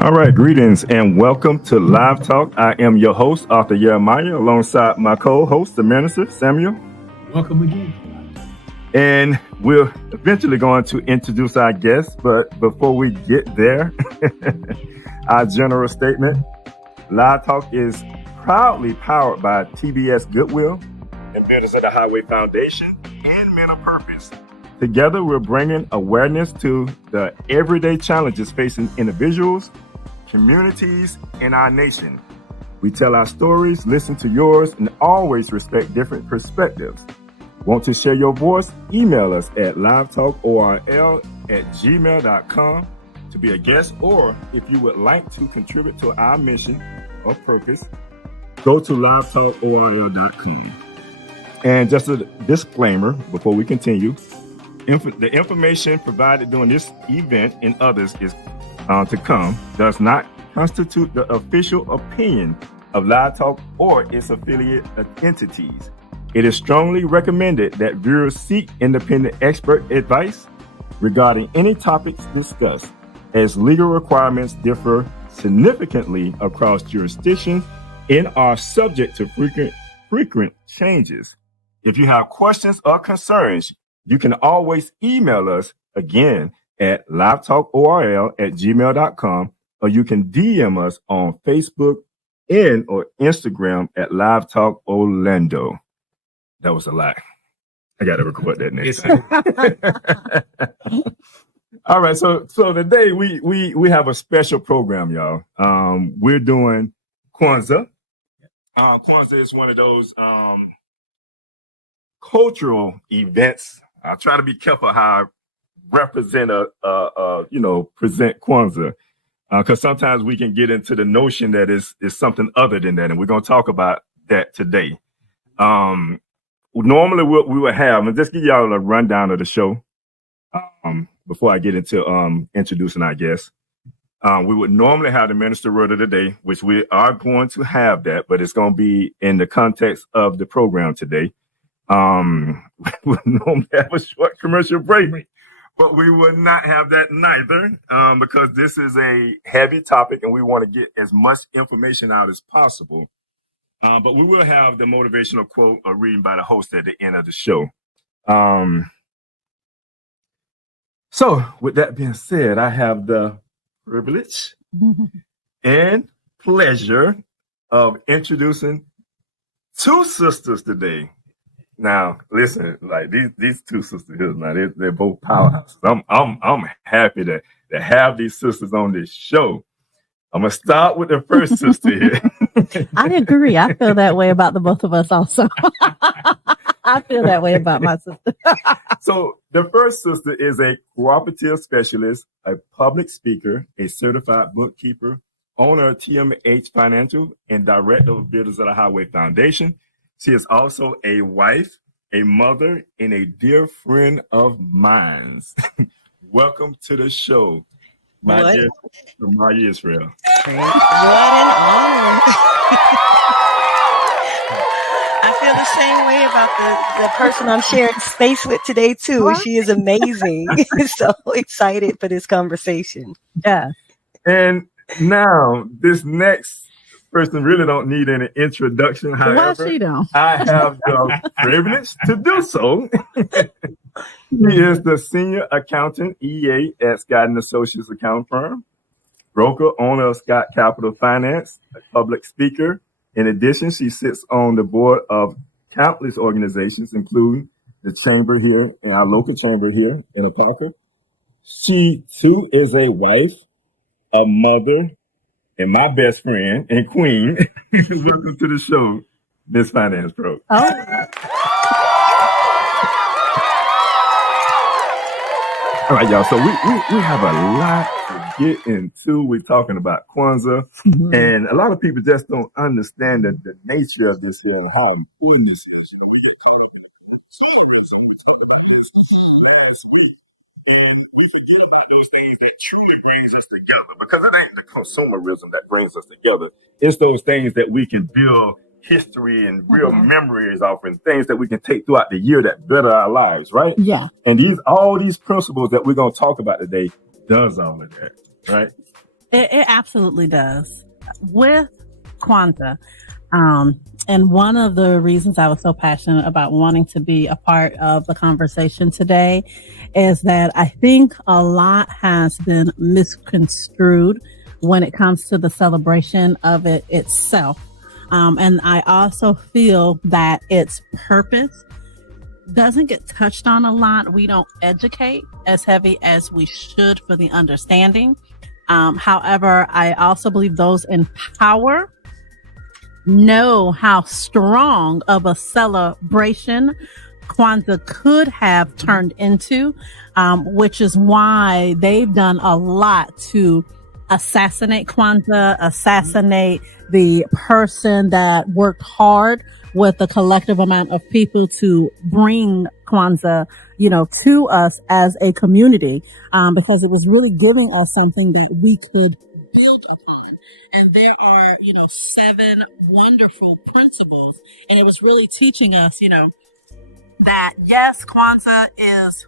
All right, greetings and welcome to Live Talk. I am your host, Arthur Jeremiah, alongside my co-host, the minister, Samuel. Welcome again. And we're eventually going to introduce our guests, but before we get there, our general statement. Live Talk is proudly powered by TBS Goodwill and Builders of the Highway Foundation and Men of Purpose. Together, we're bringing awareness to the everyday challenges facing individuals, communities, and our nation. We tell our stories, listen to yours, and always respect different perspectives. Want to share your voice? Email us at livetalkorl@gmail.com to be a guest, or if you would like to contribute to our mission or purpose, go to livetalkorl.com. And just a disclaimer before we continue, the information provided during this event and others is to come does not constitute the official opinion of Live Talk or its affiliate entities. It is strongly recommended that viewers seek independent expert advice regarding any topics discussed, as legal requirements differ significantly across jurisdictions and are subject to frequent changes. If you have questions or concerns, you can always email us again at livetalkorl@gmail.com, or you can DM us on Facebook and or Instagram at Live Talk Orlando. That was a lot. I got to record that next time. All right, so today we have a special program, y'all. We're doing Kwanzaa. Kwanzaa is one of those cultural events. I try to be careful how I represent present Kwanzaa, because sometimes we can get into the notion that it's something other than that, and we're going to talk about that today. Normally we would have, and just give y'all a rundown of the show before I get into introducing our guests. We would normally have the minister word of the day, which we are going to have that, but it's going to be in the context of the program today. We would normally have a short commercial break, but we would not have that neither, because this is a heavy topic and we want to get as much information out as possible. But we will have the motivational quote or reading by the host at the end of the show. So with that being said, I have the privilege and pleasure of introducing two sisters today. Now, listen, like these two sisters here, now they're both powerhouses. I'm happy to have these sisters on this show. I'm gonna start with the first sister here. I agree. I feel that way about the both of us also. I feel that way about my sister. So the first sister is a cooperative specialist, a public speaker, a certified bookkeeper, owner of TMH Financial, and director of Builders of the Highway Foundation. She is also a wife, a mother, and a dear friend of mine. Welcome to the show, my dear Maya Israel. What an honor. I feel the same way about the person I'm sharing space with today, too. What? She is amazing. So excited for this conversation. Yeah. And now, this next person really don't need any introduction. However, she don't? I have the privilege to do so. He is the senior accountant, EA, at Scott & Associates accounting firm, broker, owner of Scott Capital Finance, a public speaker. In addition, she sits on the board of countless organizations, including the chamber here, and our local chamber here in Apaka. She, too, is a wife, a mother, and my best friend and queen. Welcome to the show, Miss Finance Pro. Oh. All right, y'all. So we have a lot to get into. We're talking about Kwanzaa, and a lot of people just don't understand the nature of this here and how important this is. We get caught up in the celebration. We talked about this last week. And we forget about those things that truly brings us together, because it ain't the consumerism that brings us together. It's those things that we can build history and real memories off, and things that we can take throughout the year that better our lives, right? Yeah. And all these principles that we're going to talk about today does all of that, right? It absolutely does. With Kwanzaa, and one of the reasons I was so passionate about wanting to be a part of the conversation today is that I think a lot has been misconstrued when it comes to the celebration of it itself. And I also feel that its purpose doesn't get touched on a lot. We don't educate as heavy as we should for the understanding. However, I also believe those in power know how strong of a celebration Kwanzaa could have turned into, which is why they've done a lot to assassinate Kwanzaa, assassinate the person that worked hard with a collective amount of people to bring Kwanzaa, to us as a community, because it was really giving us something that we could build upon. And there are, 7 wonderful principles. And it was really teaching us, that yes, Kwanzaa is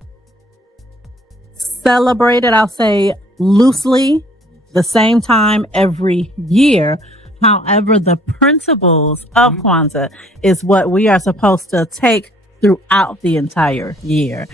celebrated, I'll say loosely, the same time every year. However, the principles of Kwanzaa is what we are supposed to take throughout the entire year.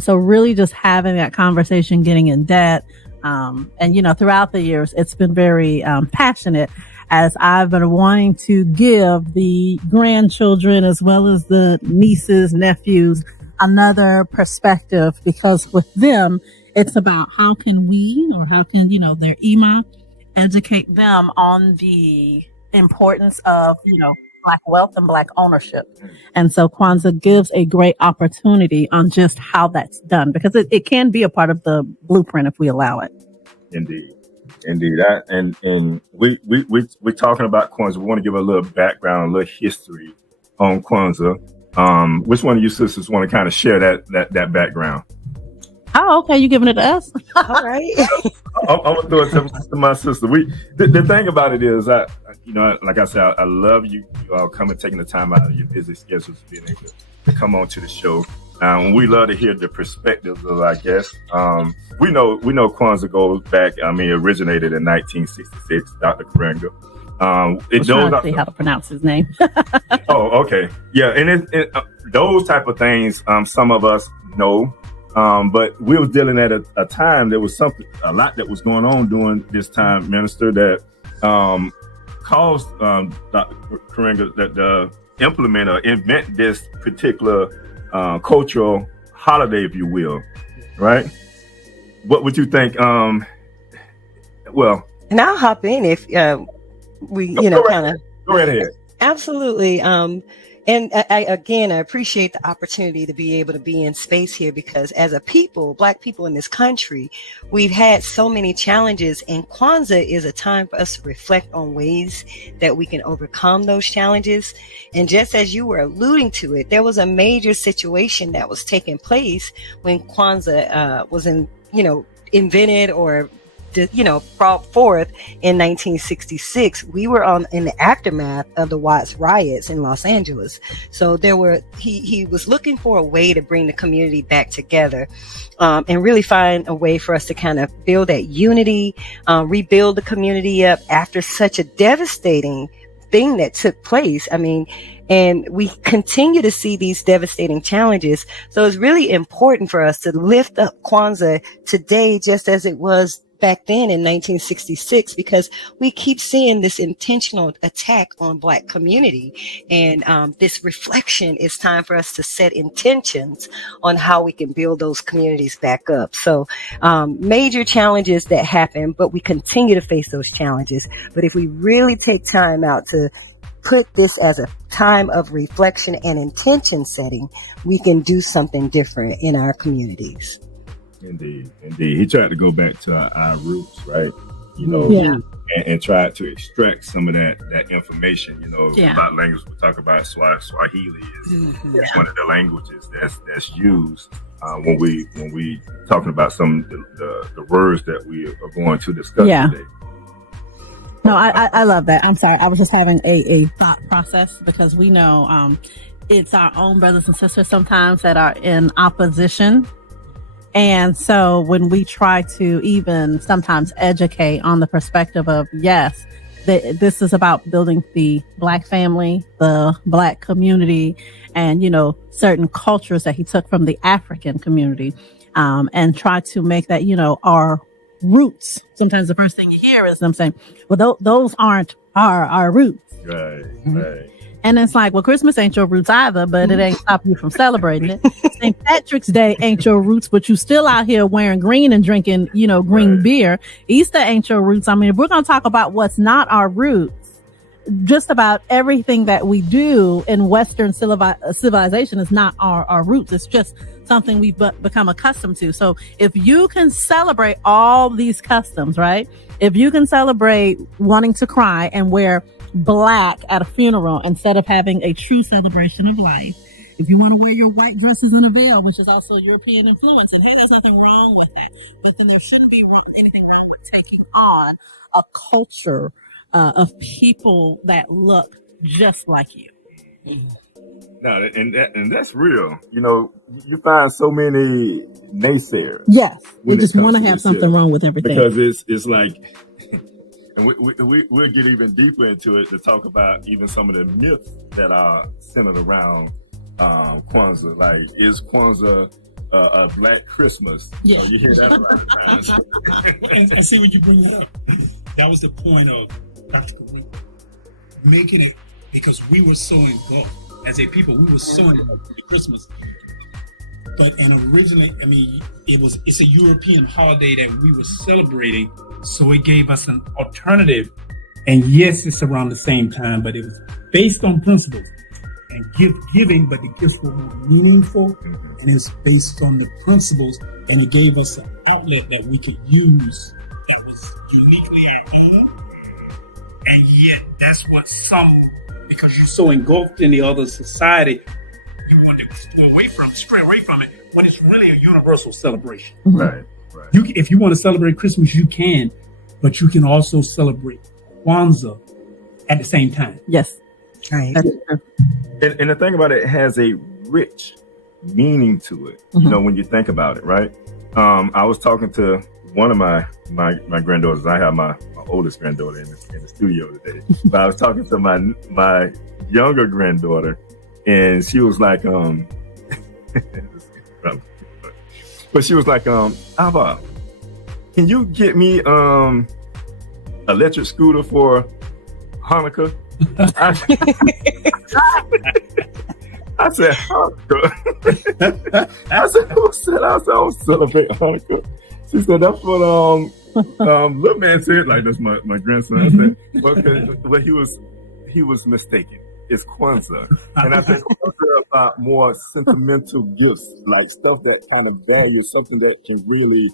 So really just having that conversation, getting in depth, and throughout the years, it's been very passionate as I've been wanting to give the grandchildren as well as the nieces, nephews, another perspective, because with them, it's about how can their Ima educate them on the importance of, Black wealth and Black ownership. And so Kwanzaa gives a great opportunity on just how that's done, because it can be a part of the blueprint if we allow it. Indeed. That and we're talking about Kwanzaa. We want to give a little background, a little history on Kwanzaa. Which one of you sisters want to kind of share that background? Oh, okay. You giving it to us? All right. I'm gonna throw it to my sister. The thing about it is, like I said, I love you all coming, taking the time out of your busy schedules, being able to come on to the show. We love to hear the perspectives of our guests. We know Kwanzaa goes back. Originated in 1966. Dr. Karenga. I'm trying to see how to pronounce his name. Oh, okay, yeah, and those type of things. Some of us know. But we was dealing at a time, there was a lot that was going on during this time, Minister, that caused Dr. Karenga that implement or invent this particular cultural holiday, if you will, right? What would you think? And I'll hop in if we, kind of go right ahead. Absolutely. And I appreciate the opportunity to be able to be in space here, because as a people, Black people in this country, we've had so many challenges, and Kwanzaa is a time for us to reflect on ways that we can overcome those challenges. And just as you were alluding to it, there was a major situation that was taking place when Kwanzaa was invented or brought forth in 1966. We were in the aftermath of the Watts riots in Los Angeles. So he was looking for a way to bring the community back together, and really find a way for us to kind of build that unity, rebuild the community up after such a devastating thing that took place. And we continue to see these devastating challenges. So it's really important for us to lift up Kwanzaa today, just as it was back then in 1966, because we keep seeing this intentional attack on Black community. And this reflection, is time for us to set intentions on how we can build those communities back up. So major challenges that happen, but we continue to face those challenges. But if we really take time out to put this as a time of reflection and intention setting, we can do something different in our communities. Indeed. He tried to go back to our roots, right? And tried to extract some of that information, about language. We talk about Swahili is one of the languages that's used when we talking about some of the words that we are going to discuss today. No, I love that. I'm sorry. I was just having a thought process, because we know it's our own brothers and sisters sometimes that are in opposition. And so when we try to even sometimes educate on the perspective of, yes, this is about building the Black family, the Black community, and, certain cultures that he took from the African community, and try to make that, our roots. Sometimes the first thing you hear is them saying, well, those aren't our roots. Right, Mm-hmm. right. And it's like, well, Christmas ain't your roots either, but it ain't stop you from celebrating it. St. Patrick's Day ain't your roots, but you still out here wearing green and drinking, green Right. beer. Easter ain't your roots. I mean, if we're going to talk about what's not our roots, just about everything that we do in Western civilization is not our roots. It's just something we've become accustomed to. So if you can celebrate all these customs, right? If you can celebrate wanting to cry and wear Black at a funeral instead of having a true celebration of life, if you want to wear your white dresses and a veil, which is also European influence, and hey, there's nothing wrong with that, but then there shouldn't be anything wrong with taking on a culture of people that look just like you. No, and that's real. You find so many naysayers. Yes, they when it just comes want to to have this something here. wrong with everything. Because it's like, and we'll get even deeper into it to talk about even some of the myths that are centered around Kwanzaa. Like, is Kwanzaa a Black Christmas? Yeah. You hear that a lot of times. And see, when you bring that up, that was the point of Practical Rico. Making it, because we were so engulfed as a people, we were so engulfed with Christmas. And originally, I mean, it's a European holiday that we were celebrating, so it gave us an alternative. And yes, it's around the same time, but it was based on principles and giving, but the gifts were more meaningful, and it's based on the principles, and it gave us an outlet that we could use that was uniquely our own. And yet, that's what because you're so engulfed in the other society, you want to go stray away from it, when it's really a universal celebration. Right. If you want to celebrate Christmas, you can, but you can also celebrate Kwanzaa at the same time. Yes. Right. That's true. And the thing about it has a rich meaning to it, when you think about it, right? I was talking to one of my granddaughters. I have my oldest granddaughter in the studio today, but I was talking to my younger granddaughter, and she was like, but she was like, Abba, can you get me electric scooter for Hanukkah? I said, Hanukkah. I said, who said I don't celebrate Hanukkah? She said, that's what little man said. Like, that's my grandson. I said, well, he was mistaken. It's Kwanzaa. And I think Kwanzaa about more sentimental gifts, like stuff that kind of values something that can really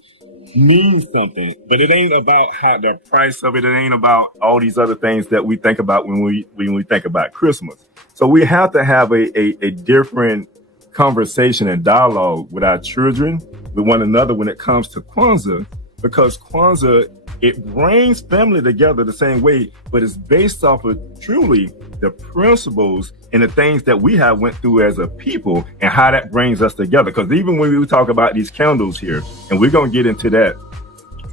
mean something. But it ain't about the price of it. It ain't about all these other things that we think about when we think about Christmas. So we have to have a different conversation and dialogue with our children, with one another when it comes to Kwanzaa, because Kwanzaa, it brings family together the same way, but it's based off of truly the principles and the things that we have went through as a people and how that brings us together. Because even when we talk about these candles here, and we're going to get into that,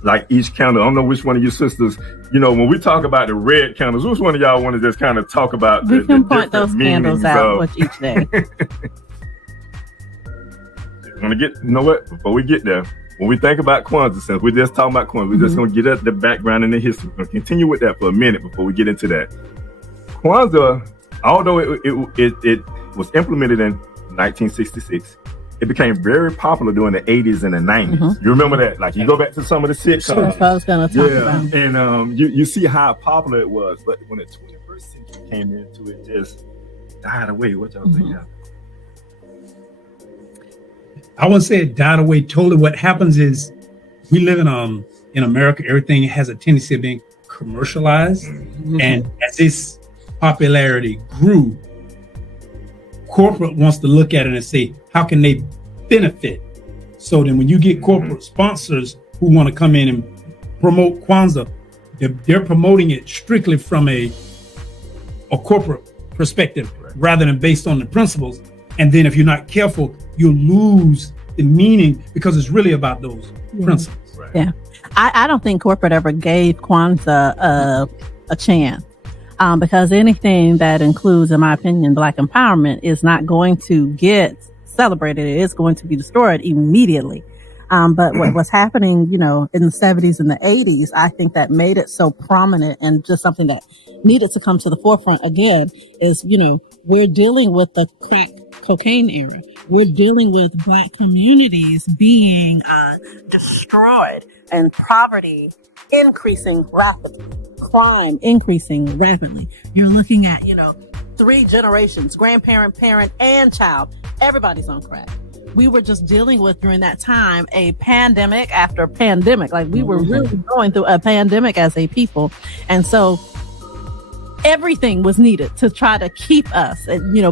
like each candle, I don't know which one of you sisters, when we talk about the red candles, which one of y'all want to just kind of talk about We can point different those candles meanings out of each day. Before we get there, when we think about Kwanzaa, since we're just talking about Kwanzaa, we're just going to get at the background and the history. We're going to continue with that for a minute before we get into that. Kwanzaa, although it was implemented in 1966, it became very popular during the 80s and the 90s. You remember that? Like, you go back to some of the sitcoms. That's what I was going to talk about. And you see how popular it was. But when the 21st century came into it, just died away. What y'all think? I wouldn't say it died away totally. What happens is we live in America, everything has a tendency of being commercialized. And as this popularity grew, corporate wants to look at it and say, how can they benefit? So then when you get corporate sponsors who want to come in and promote Kwanzaa, they're promoting it strictly from a corporate perspective rather than based on the principles. And then if you're not careful, you'll lose the meaning because it's really about those principles. Right. Yeah. I don't think corporate ever gave Kwanzaa a chance. Because anything that includes, in my opinion, Black empowerment is not going to get celebrated. It is going to be destroyed immediately. But what was happening, in the 70s and the 80s, I think that made it so prominent and just something that needed to come to the forefront again is, we're dealing with the crack cocaine era. We're dealing with Black communities being destroyed and poverty increasing rapidly, crime increasing rapidly. You're looking at, 3 generations, grandparent, parent, and child. Everybody's on crack. We were just dealing with during that time a pandemic after pandemic. Like we were really going through a pandemic as a people. And so everything was needed to try to keep us,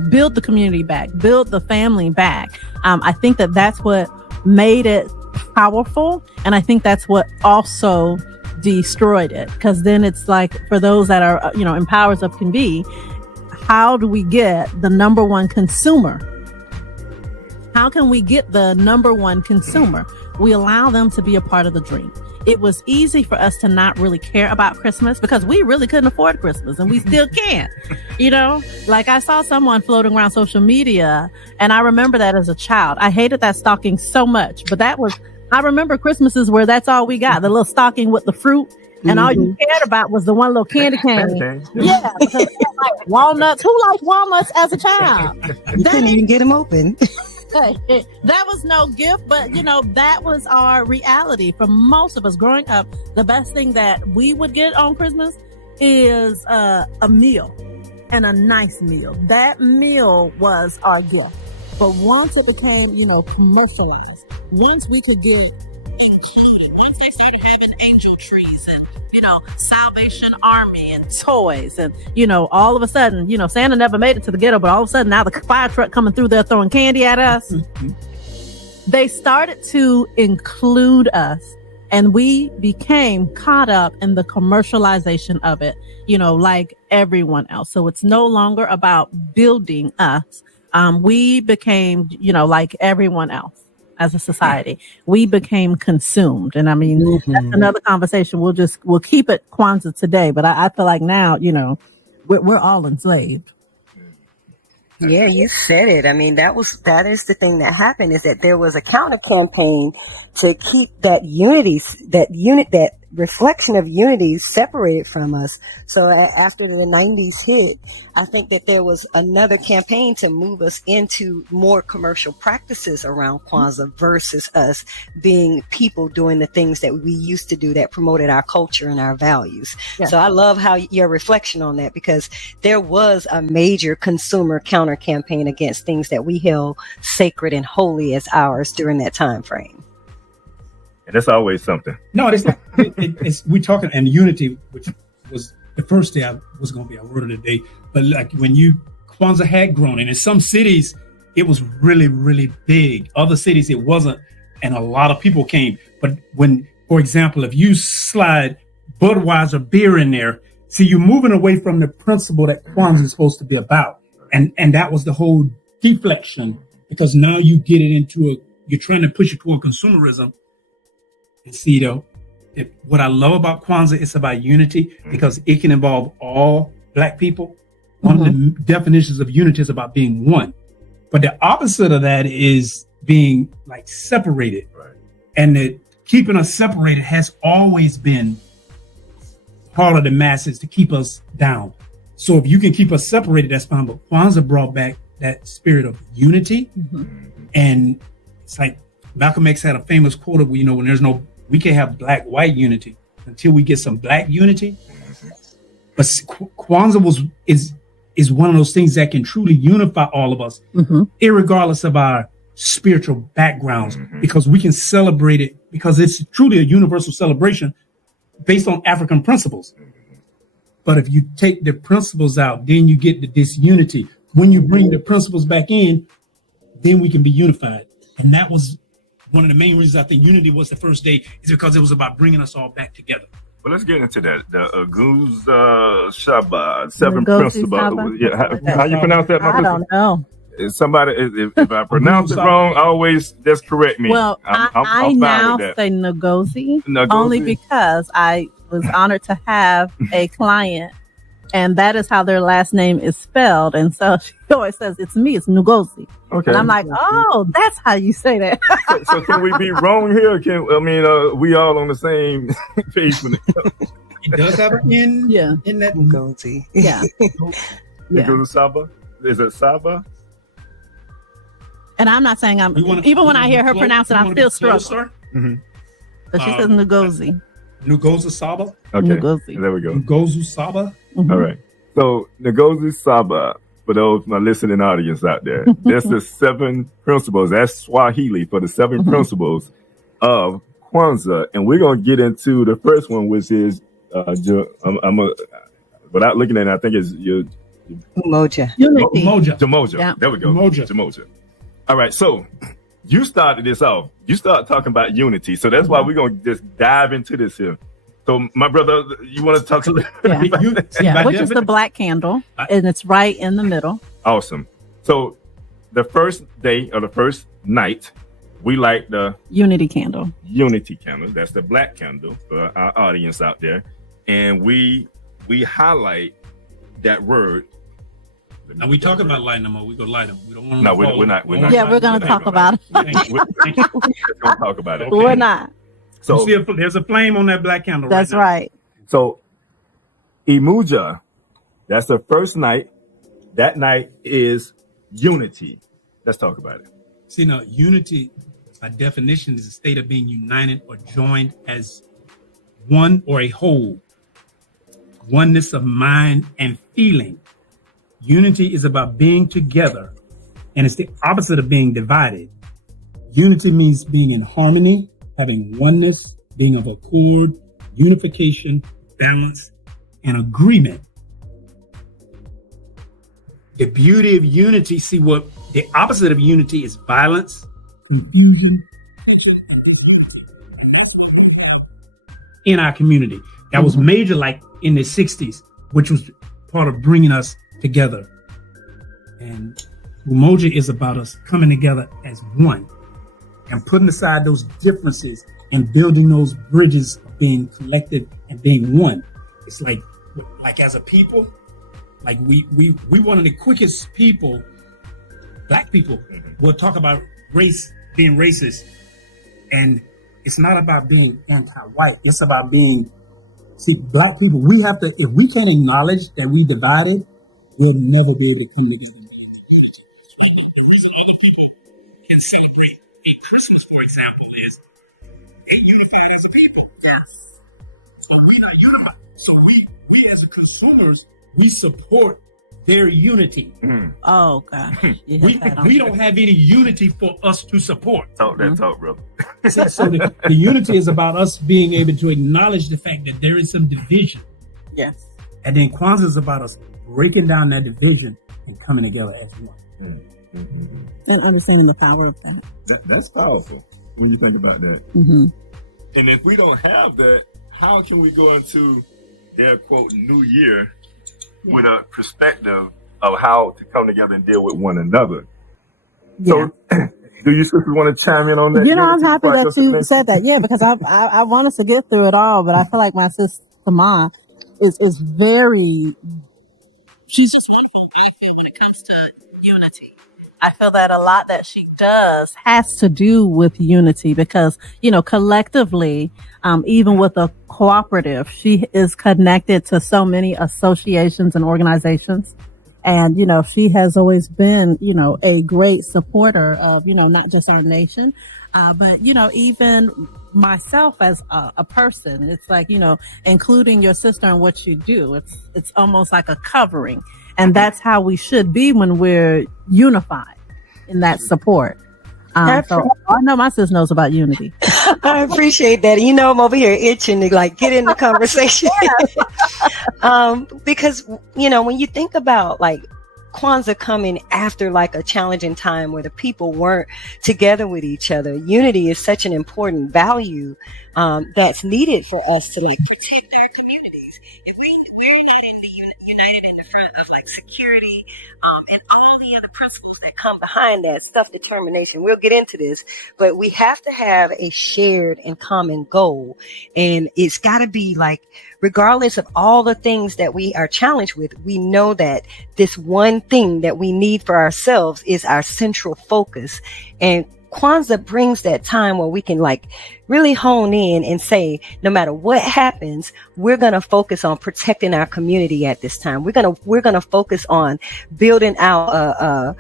build the community back, build the family back. I think that that's what made it powerful. And I think that's what also destroyed it. Because then it's like, for those that are, in powers of can be, how do we get the number one consumer? How can we get the number one consumer? We allow them to be a part of the dream. It was easy for us to not really care about Christmas because we really couldn't afford Christmas, and we still can't. Like I saw someone floating around social media, and I remember that as a child. I hated that stocking so much, but I remember Christmases where that's all we got, the little stocking with the fruit. And all you cared about was the one little candy cane. Yeah, because it had like walnuts. Who liked walnuts as a child? You couldn't even get them open. That was no gift, but that was our reality for most of us growing up. The best thing that we would get on Christmas is a meal, and a nice meal. That meal was our gift. But once it became, commercialized, once we could get included, once they started having angel trees and Salvation Army and toys, and all of a sudden, Santa never made it to the ghetto, but all of a sudden now the fire truck coming through there throwing candy at us. They started to include us, and we became caught up in the commercialization of it, like everyone else. So it's no longer about building us. We became, like everyone else. As a society, we became consumed. And I mean, that's another conversation. We'll keep it Kwanzaa today, but I feel like now, we're all enslaved. Yeah, you said it. I mean, that is the thing that happened, is that there was a counter campaign to keep that that reflection of unity separated from us. So after the 90s hit, I think that there was another campaign to move us into more commercial practices around Kwanzaa versus us being people doing the things that we used to do that promoted our culture and our values. Yeah. So I love how your reflection on that, because there was a major consumer counter campaign against things that we held sacred and holy as ours during that time frame. And that's always something. No, it's not. We're talking, and unity, which was the first day was going to be our word of the day. But like when Kwanzaa had grown, and in some cities it was really, really big. Other cities it wasn't, and a lot of people came. But when, for example, if you slide Budweiser beer in there, see, you're moving away from the principle that Kwanzaa is supposed to be about, and that was the whole deflection, because now you get it into you're trying to push it toward consumerism. And see, though, what I love about Kwanzaa, it's about unity, because it can involve all Black people. One of the definitions of unity is about being one. But the opposite of that is being like separated. Right. And that keeping us separated has always been part of the masses to keep us down. So if you can keep us separated, that's fine. But Kwanzaa brought back that spirit of unity. And it's like Malcolm X had a famous quote of, when we can't have Black-white unity until we get some Black unity. But Kwanzaa is one of those things that can truly unify all of us, irregardless of our spiritual backgrounds, because we can celebrate it, because it's truly a universal celebration based on African principles. But if you take the principles out, then you get the disunity. When you bring the principles back in, then we can be unified. And that was one of the main reasons I think unity was the first day, is because it was about bringing us all back together. Well, let's get into that. The Aguz Shabbat, 7 principles. Yeah, how you pronounce that? I don't know. somebody, if I pronounce it wrong, always just correct me. Well, I fine now with that. say Ngozi Ngozi. only because I was honored to have a client, and that is how their last name is spelled. And so she always says, it's me, it's Ngozi. Okay. And I'm like, oh, that's how you say that. So can we be wrong here? We all on the same page when it comes. It does have an N in that. Ngozi. Yeah. Ngozi Saba? Is it Saba? And I'm not saying even when I hear her pronounce it, I'm still struggling. Mm-hmm. But she says Ngozi. Ngozi Saba. Okay. Ngozi. There we go. Ngozi Saba. Mm-hmm. All right. So Ngozi Saba, for those my listening audience out there, that's the 7 principles. That's Swahili for the 7 principles of Kwanzaa, and we're gonna get into the first one, which is without looking at it, I think it's your Umoja. Unity. Jamoja. Yeah. There we go. Jamoja. All right. So you started this off. You started talking about unity. So that's why we're going to just dive into this here. So my brother, you want to talk a little bit about which is the black candle, and it's right in the middle. Awesome. So the first day or the first night, we light the unity candle. Unity candle. That's the black candle for our audience out there. And we highlight that word. Now we talking about lighting them, or we go light them. We don't want. No, we're not. Yeah, we're going to talk about it. We're going to talk about it. Okay. We're not. So there's a flame on that black candle. That's right. So Imuja, that's the first night. That night is unity. Let's talk about it. See, now unity, by definition, is a state of being united or joined as one or a whole. Oneness of mind and feeling. Unity is about being together, and it's the opposite of being divided. Unity means being in harmony, having oneness, being of accord, unification, balance, and agreement. The beauty of unity, see, what the opposite of unity is violence, confusion in our community. That was major, like in the 60s, which was part of bringing us together. And Umoja is about us coming together as one and putting aside those differences and building those bridges of being collected and being one. It's like as a people, like we one of the quickest people, black people, will talk about race being racist. And it's not about being anti-white. It's about being, see, black people, we have to, if we can't acknowledge that we divided, we'll never be able to come together. Other people can celebrate a Christmas, for example, as a unified as a people. But we're not unified. So we as consumers, we support their unity. Oh, God. We don't have any unity for us to support. Talk that talk, brother. So the unity is about us being able to acknowledge the fact that there is some division. Yes. And then Kwanzaa is about us breaking down that division and coming together as one. And understanding the power of that. That's powerful when you think about that. Mm-hmm. And if we don't have that, how can we go into their quote new year with a perspective of how to come together and deal with one another? Yeah. So, do you sisters want to chime in on that? You know, I'm happy that you said that. Yeah, because I want us to get through it all, but I feel like my sister Ma is very. She's just wonderful. I feel when it comes to unity. I feel that a lot that she does has to do with unity because, you know, collectively, even with a cooperative, she is connected to so many associations and organizations. And, you know, she has always been, you know, a great supporter of, you know, not just our nation, but, you know, even myself as a person. It's like, you know, including your sister in what you do. It's almost like a covering. And that's how we should be when we're unified in that support. So I know my sis knows about unity. I appreciate that. You know, I'm over here itching to like get in the conversation. Because, you know, when you think about like Kwanzaa coming after like a challenging time where the people weren't together with each other, unity is such an important value that's needed for us to like protect our communities. If we're not united in the front of like security and all the other principles that come behind that, self-determination. We'll get into this, but we have to have a shared and common goal. And it's got to be like, regardless of all the things that we are challenged with, we know that this one thing that we need for ourselves is our central focus. And Kwanzaa brings that time where we can like really hone in and say, no matter what happens, we're going to focus on protecting our community at this time. We're going to focus on building out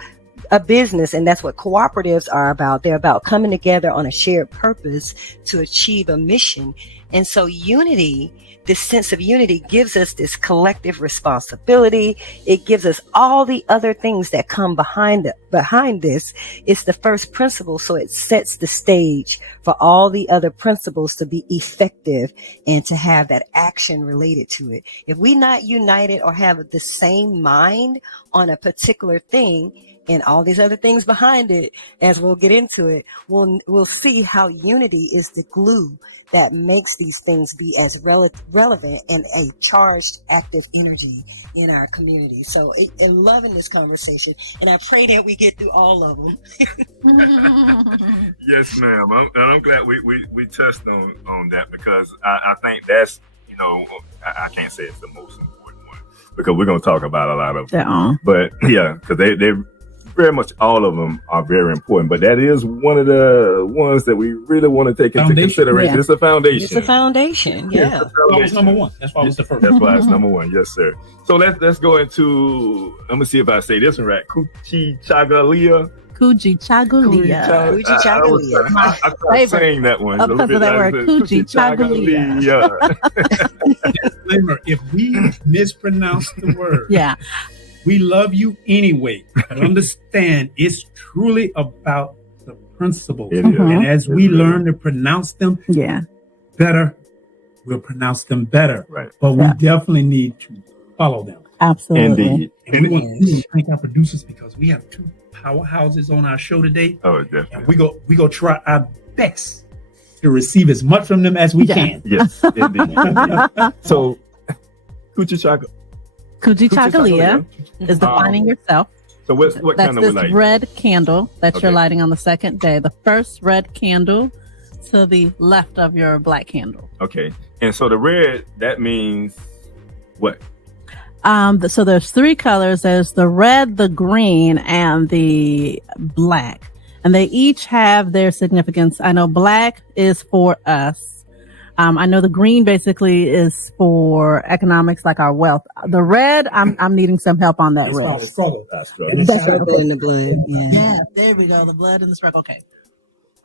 a business. And that's what cooperatives are about. They're about coming together on a shared purpose to achieve a mission. And so unity, this sense of unity, gives us this collective responsibility. It gives us all the other things that come behind this. It's the first principle. So it sets the stage for all the other principles to be effective and to have that action related to it. If we not united or have the same mind on a particular thing, and all these other things behind it, as we'll get into it, we'll see how unity is the glue that makes these things be as relevant and a charged, active energy in our community. So I'm loving this conversation, and I pray that we get through all of them. Yes, ma'am. I'm glad we touched on that, because I think that's, I can't say it's the most important one, because we're going to talk about a lot of them. But yeah, because they very much, all of them are very important, but that is one of the ones that we really want to take into consideration. Yeah. It's a foundation. It's a foundation. Yeah. That was number one. That's why it was the first. That's why it's number one. Yes, sir. So let's go into, I'm gonna see if I say this one right. Kujichagulia. My I tried saying that one. Because of that word, Kujichagulia. Disclaimer: if we mispronounce the word, yeah, we love you anyway. But understand, it's truly about the principles. And as we learn to pronounce them better, we'll pronounce them better. Right. But we definitely need to follow them. Absolutely. Indeed. And we want to thank our producers, because we have two powerhouses on our show today. Oh, definitely. And we go try our best to receive as much from them as we can. Yes, indeed. So, Kujichagulia is defining yourself. So what kind of this light? Red candle that you're lighting on the second day. The first red candle to the left of your black candle. Okay. And so the red, that means what? So there's three colors. There's the red, the green, and the black. And they each have their significance. I know black is for us. I know the green basically is for economics, like our wealth. The red, I'm needing some help on that red. Struggle. And the struggle in the blood. Yeah, there we go. The blood and the struggle. Okay.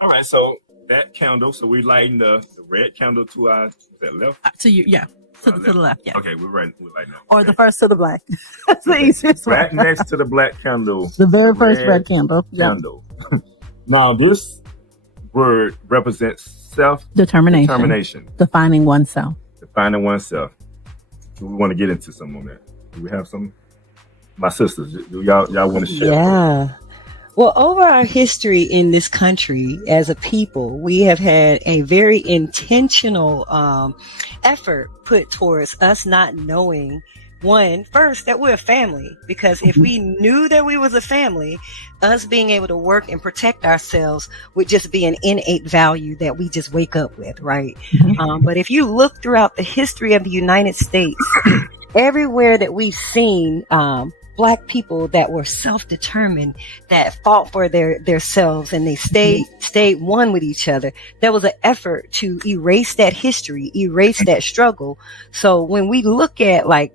All right. So that candle. So we're lighting the red candle to our, is that left? To you, yeah. To the left, yeah. Okay, we're lighting that. Or the first to the black. That's the easiest one. Right next to the black candle. The very first red candle. Candle. Now this word represents self-determination. Defining oneself. Do we want to get into some of that? Do we have some? My sisters, do y'all want to share? Yeah. Well, over our history in this country as a people, we have had a very intentional effort put towards us not knowing, first, that we're a family. Because if we knew that we was a family, us being able to work and protect ourselves would just be an innate value that we just wake up with, right? But if you look throughout the history of the United States, everywhere that we've seen Black people that were self-determined, that fought for their selves, and they stayed one with each other. There was an effort to erase that history, erase that struggle. So when we look at like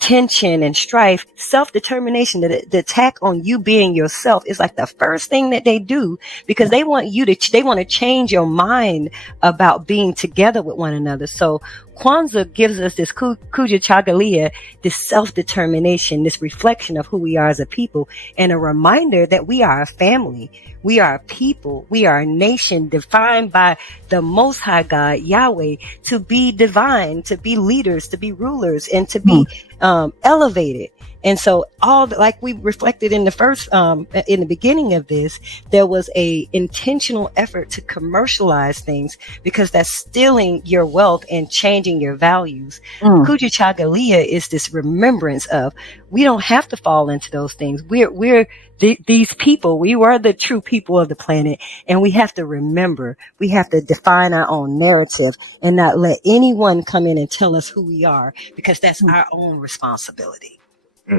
tension and strife, self-determination, the attack on you being yourself is like the first thing that they do, because they want to change your mind about being together with one another. So Kwanzaa gives us this Kujichagulia, this self-determination, this reflection of who we are as a people, and a reminder that we are a family. We are a people. We are a nation defined by the Most High God, Yahweh, to be divine, to be leaders, to be rulers, and to be elevated. And so like we reflected in the first, in the beginning of this, there was a intentional effort to commercialize things because that's stealing your wealth and changing your values. Kujichagulia is this remembrance of, we don't have to fall into those things. We're these people, we were the true people of the planet, and we have to remember, we have to define our own narrative and not let anyone come in and tell us who we are, because that's our own responsibility.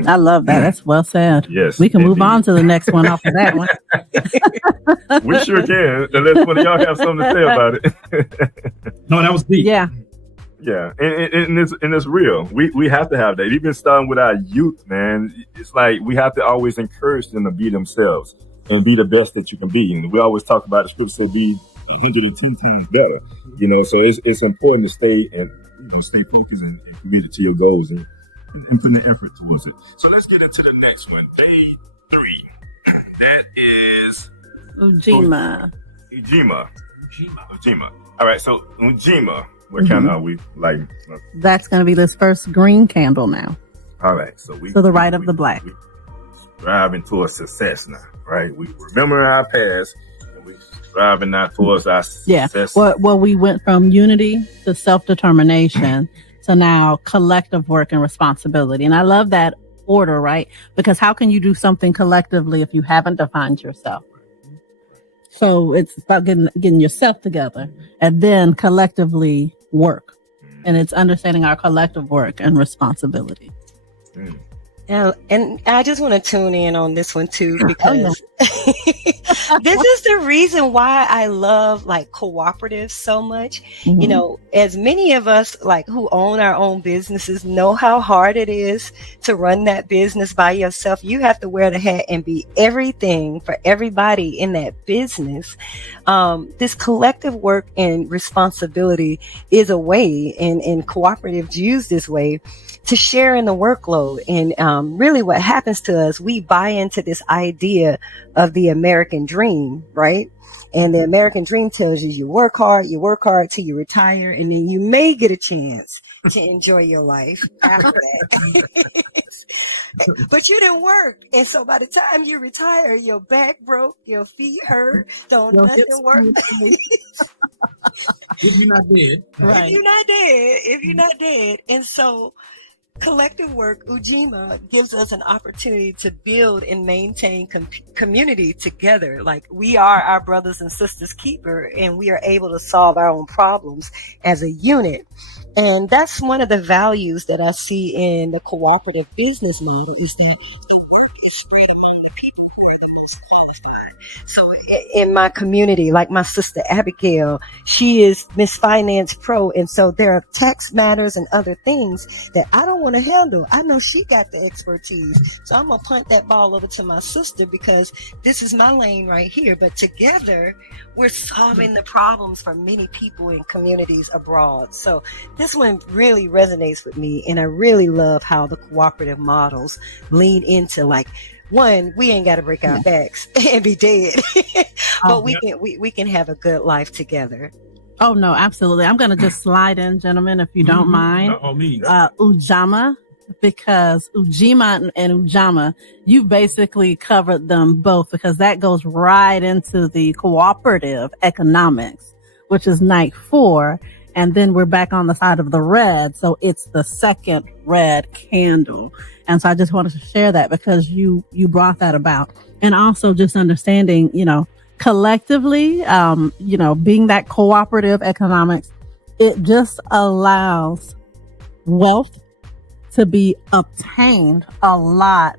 I love that. That's well said. Yes, we can move on to the next one off of that one. We sure can, unless one of y'all have something to say about it. No, that was deep. Yeah. Yeah, and it's real. We have to have that. Even starting with our youth, man, it's like we have to always encourage them to be themselves and be the best that you can be. And we always talk about the scripture, so be 110 times better. So it's important to stay focused and committed to your goals and put the effort towards it. So let's get into the next one. Day 3. That is Ujima. Ujima. All right, so Ujima. What kind are we like? That's going to be this first green candle now. All right, so the right of the black. We driving towards success now, right? We remember our past, and we driving now towards our success. Well, we went from unity to self-determination to now collective work and responsibility. And I love that order, right? Because how can you do something collectively if you haven't defined yourself? So it's about getting yourself together and then collectively work. And it's understanding our collective work and responsibility. And I just want to tune in on this one too, because this is the reason why I love like cooperatives so much. As many of us like who own our own businesses know how hard it is to run that business by yourself. You have to wear the hat and be everything for everybody in that business. This collective work and responsibility is a way, and cooperatives use this way to share in the workload. And really what happens to us, we buy into this idea of the American dream, right? And the American dream tells you work hard till you retire, and then you may get a chance to enjoy your life after that. But you didn't work. And so by the time you retire, your back broke, your feet hurt, nothing work. If you're not dead. Right. If you're not dead. And so collective work, Ujima, gives us an opportunity to build and maintain community together. Like, we are our brothers and sisters keeper, and we are able to solve our own problems as a unit. And that's one of the values that I see in the cooperative business model, is the work is spread among the people who are the most qualified. So in my community, like my sister Abigail, she is Miss Finance Pro. And so there are tax matters and other things that I don't want to handle. I know she got the expertise. So I'm going to punt that ball over to my sister, because this is my lane right here. But together, we're solving the problems for many people in communities abroad. So this one really resonates with me. And I really love how the cooperative models lean into, like, one, we ain't got to break our backs and be dead, but we can have a good life together. Oh no, absolutely. I'm going to just slide in, gentlemen, if you don't mind. Ujama, because Ujima and Ujama, you basically covered them both, because that goes right into the cooperative economics, which is night 4. And then we're back on the side of the red. So it's the second red candle. And so I just wanted to share that, because you brought that about. And also just understanding, collectively, being that cooperative economics, it just allows wealth to be obtained a lot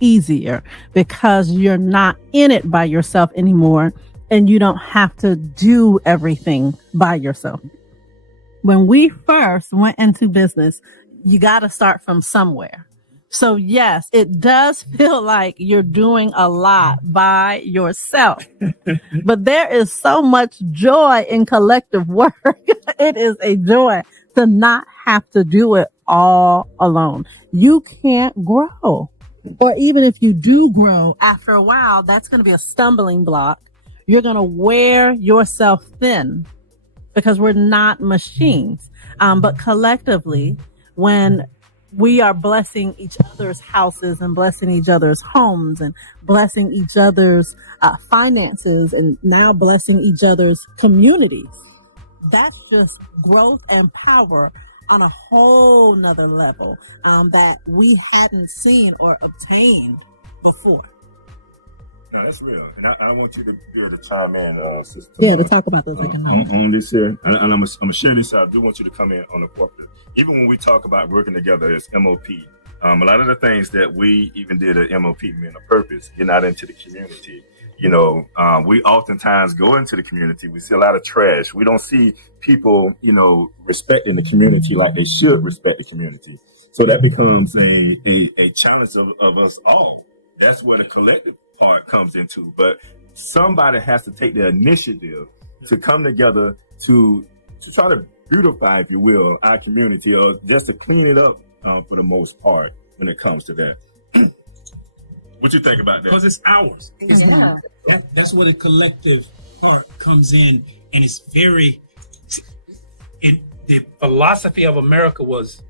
easier, because you're not in it by yourself anymore, and you don't have to do everything by yourself. When we first went into business, you got to start from somewhere. So yes, it does feel like you're doing a lot by yourself, but there is so much joy in collective work. It is a joy to not have to do it all alone. You can't grow, or even if you do grow, after a while, that's going to be a stumbling block. You're going to wear yourself thin, because we're not machines. But collectively, when we are blessing each other's houses and blessing each other's homes and blessing each other's finances and now blessing each other's communities. That's just growth and power on a whole nother level that we hadn't seen or obtained before. No, that's real. And I want you to be able to chime in, Sister. Yeah, to talk about those economics. On this here. And I'm going to share this out. I do want you to come in on the corporate. Even when we talk about working together as MOP, a lot of the things that we even did at MOP, Men of Purpose, getting out into the community, we oftentimes go into the community. We see a lot of trash. We don't see people, respecting the community like they should respect the community. So that becomes a challenge of us all. That's where the collective part comes into. But somebody has to take the initiative to come together to try to beautify, if you will, our community, or just to clean it up for the most part when it comes to that. What you think about that? Because it's ours. That's where the collective part comes in, and it's very. The philosophy of America was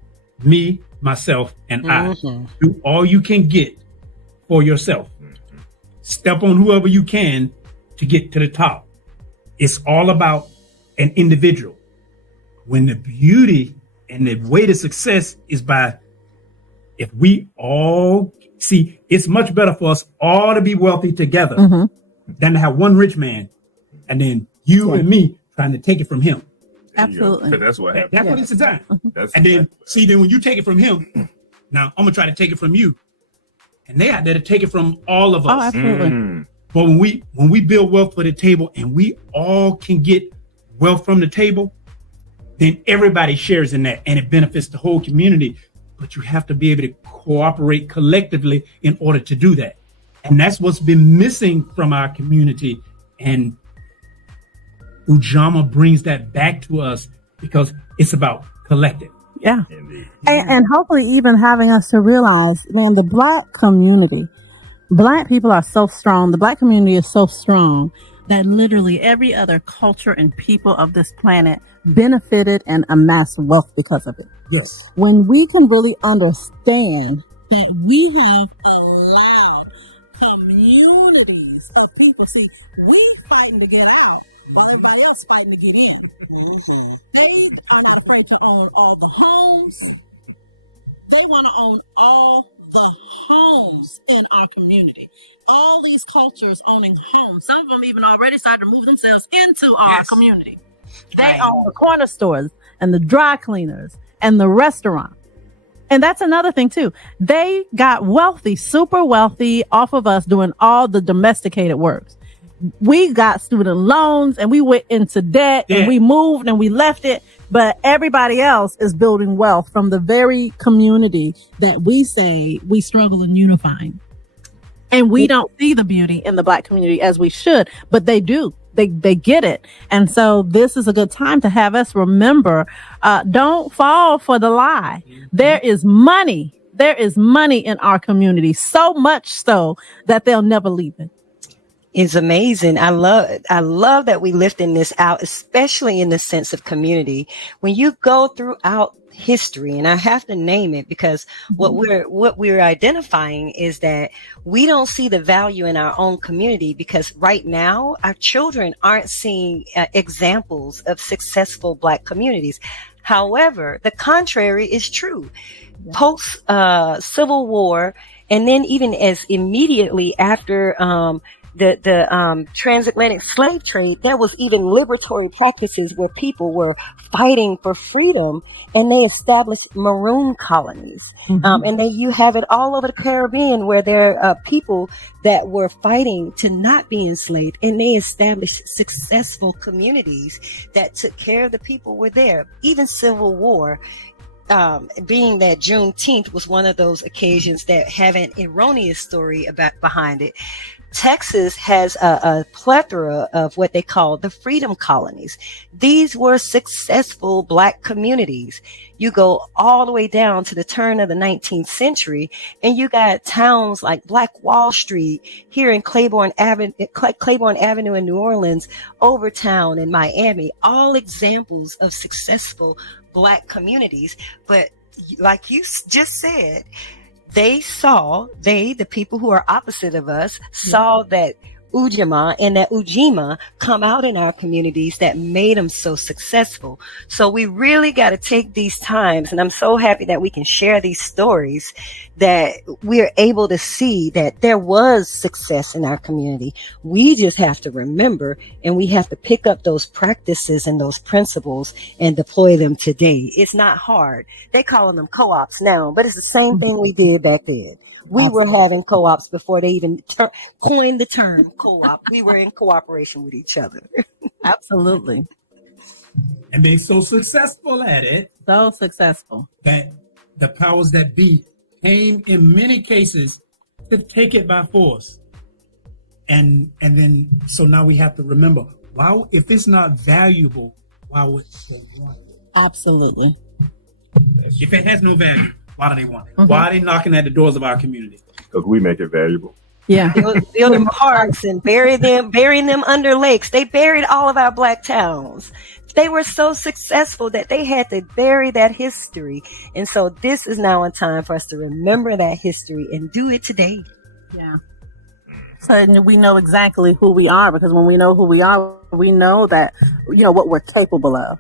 me, myself, and I. Do all you can get for yourself. Step on whoever you can to get to the top. It's all about an individual. When the beauty and the way to success is by, if we all see, it's much better for us all to be wealthy together than to have one rich man and then you and me trying to take it from him. Absolutely. That's what happens. That's what it's designed. Then when you take it from him, now I'm gonna try to take it from you. And they out there to take it from all of us. Oh, absolutely. But when we build wealth for the table and we all can get wealth from the table, then everybody shares in that and it benefits the whole community. But you have to be able to cooperate collectively in order to do that. And that's what's been missing from our community. And Ujamaa brings that back to us because it's about collective. Yeah. And hopefully even having us to realize, man, the Black community, Black people are so strong. The Black community is so strong that literally every other culture and people of this planet benefited and amassed wealth because of it. Yes. When we can really understand that we have allowed communities of people, see, we fighting to get out, while everybody else fighting to get in. They are not afraid to own all the homes. They want to own all the homes in our community. All these cultures owning homes. Some of them even already started to move themselves into our community. They own the corner stores and the dry cleaners and the restaurant. And that's another thing too. They got wealthy, super wealthy off of us doing all the domesticated works. We got student loans and we went into debt and we moved and we left it. But everybody else is building wealth from the very community that we say we struggle in unifying. And we don't see the beauty in the Black community as we should, but they do. They get it. And so this is a good time to have us remember, don't fall for the lie. There is money. There is money in our community, so much so that they'll never leave it. Is amazing. I love that we lifting this out, especially in the sense of community. When you go throughout history, and I have to name it because what we're identifying is that we don't see the value in our own community because right now our children aren't seeing examples of successful Black communities. However, the contrary is true. Post Civil War, and then even as immediately after the transatlantic slave trade, there was even liberatory practices where people were fighting for freedom, and they established maroon colonies. And then you have it all over the Caribbean where there are people that were fighting to not be enslaved, and they established successful communities that took care of the people were there. Even Civil War, being that Juneteenth was one of those occasions that have an erroneous story behind it. Texas has a plethora of what they call the freedom colonies. These were successful Black communities. You go all the way down to the turn of the 19th century, and you got towns like Black Wall Street here in Claiborne Avenue in New Orleans, Overtown in Miami, all examples of successful Black communities. But like you just said, the people who are opposite of us, saw that Ujima and that Ujima come out in our communities that made them so successful. So we really got to take these times, and I'm so happy that we can share these stories, that we're able to see that there was success in our community. We just have to remember, and we have to pick up those practices and those principles and deploy them today. It's not hard. They calling them co-ops now, but it's the same thing we did back then. We were having co-ops before they even coined the term co-op. We were in cooperation with each other. Absolutely. And being so successful at it, So successful. that the powers that be came in many cases to take it by force. And then, so now we have to remember, why, if it's not valuable, why would they want it? Absolutely. If it has no value, why do they want it? Why are they knocking at the doors of our community? Because we make it valuable. Yeah. Building parks and burying them under lakes. They buried all of our black towns. They were so successful that they had to bury that history. And so this is now a time for us to remember that history and do it today. Yeah. So we know exactly who we are, because when we know who we are, we know that, what we're capable of.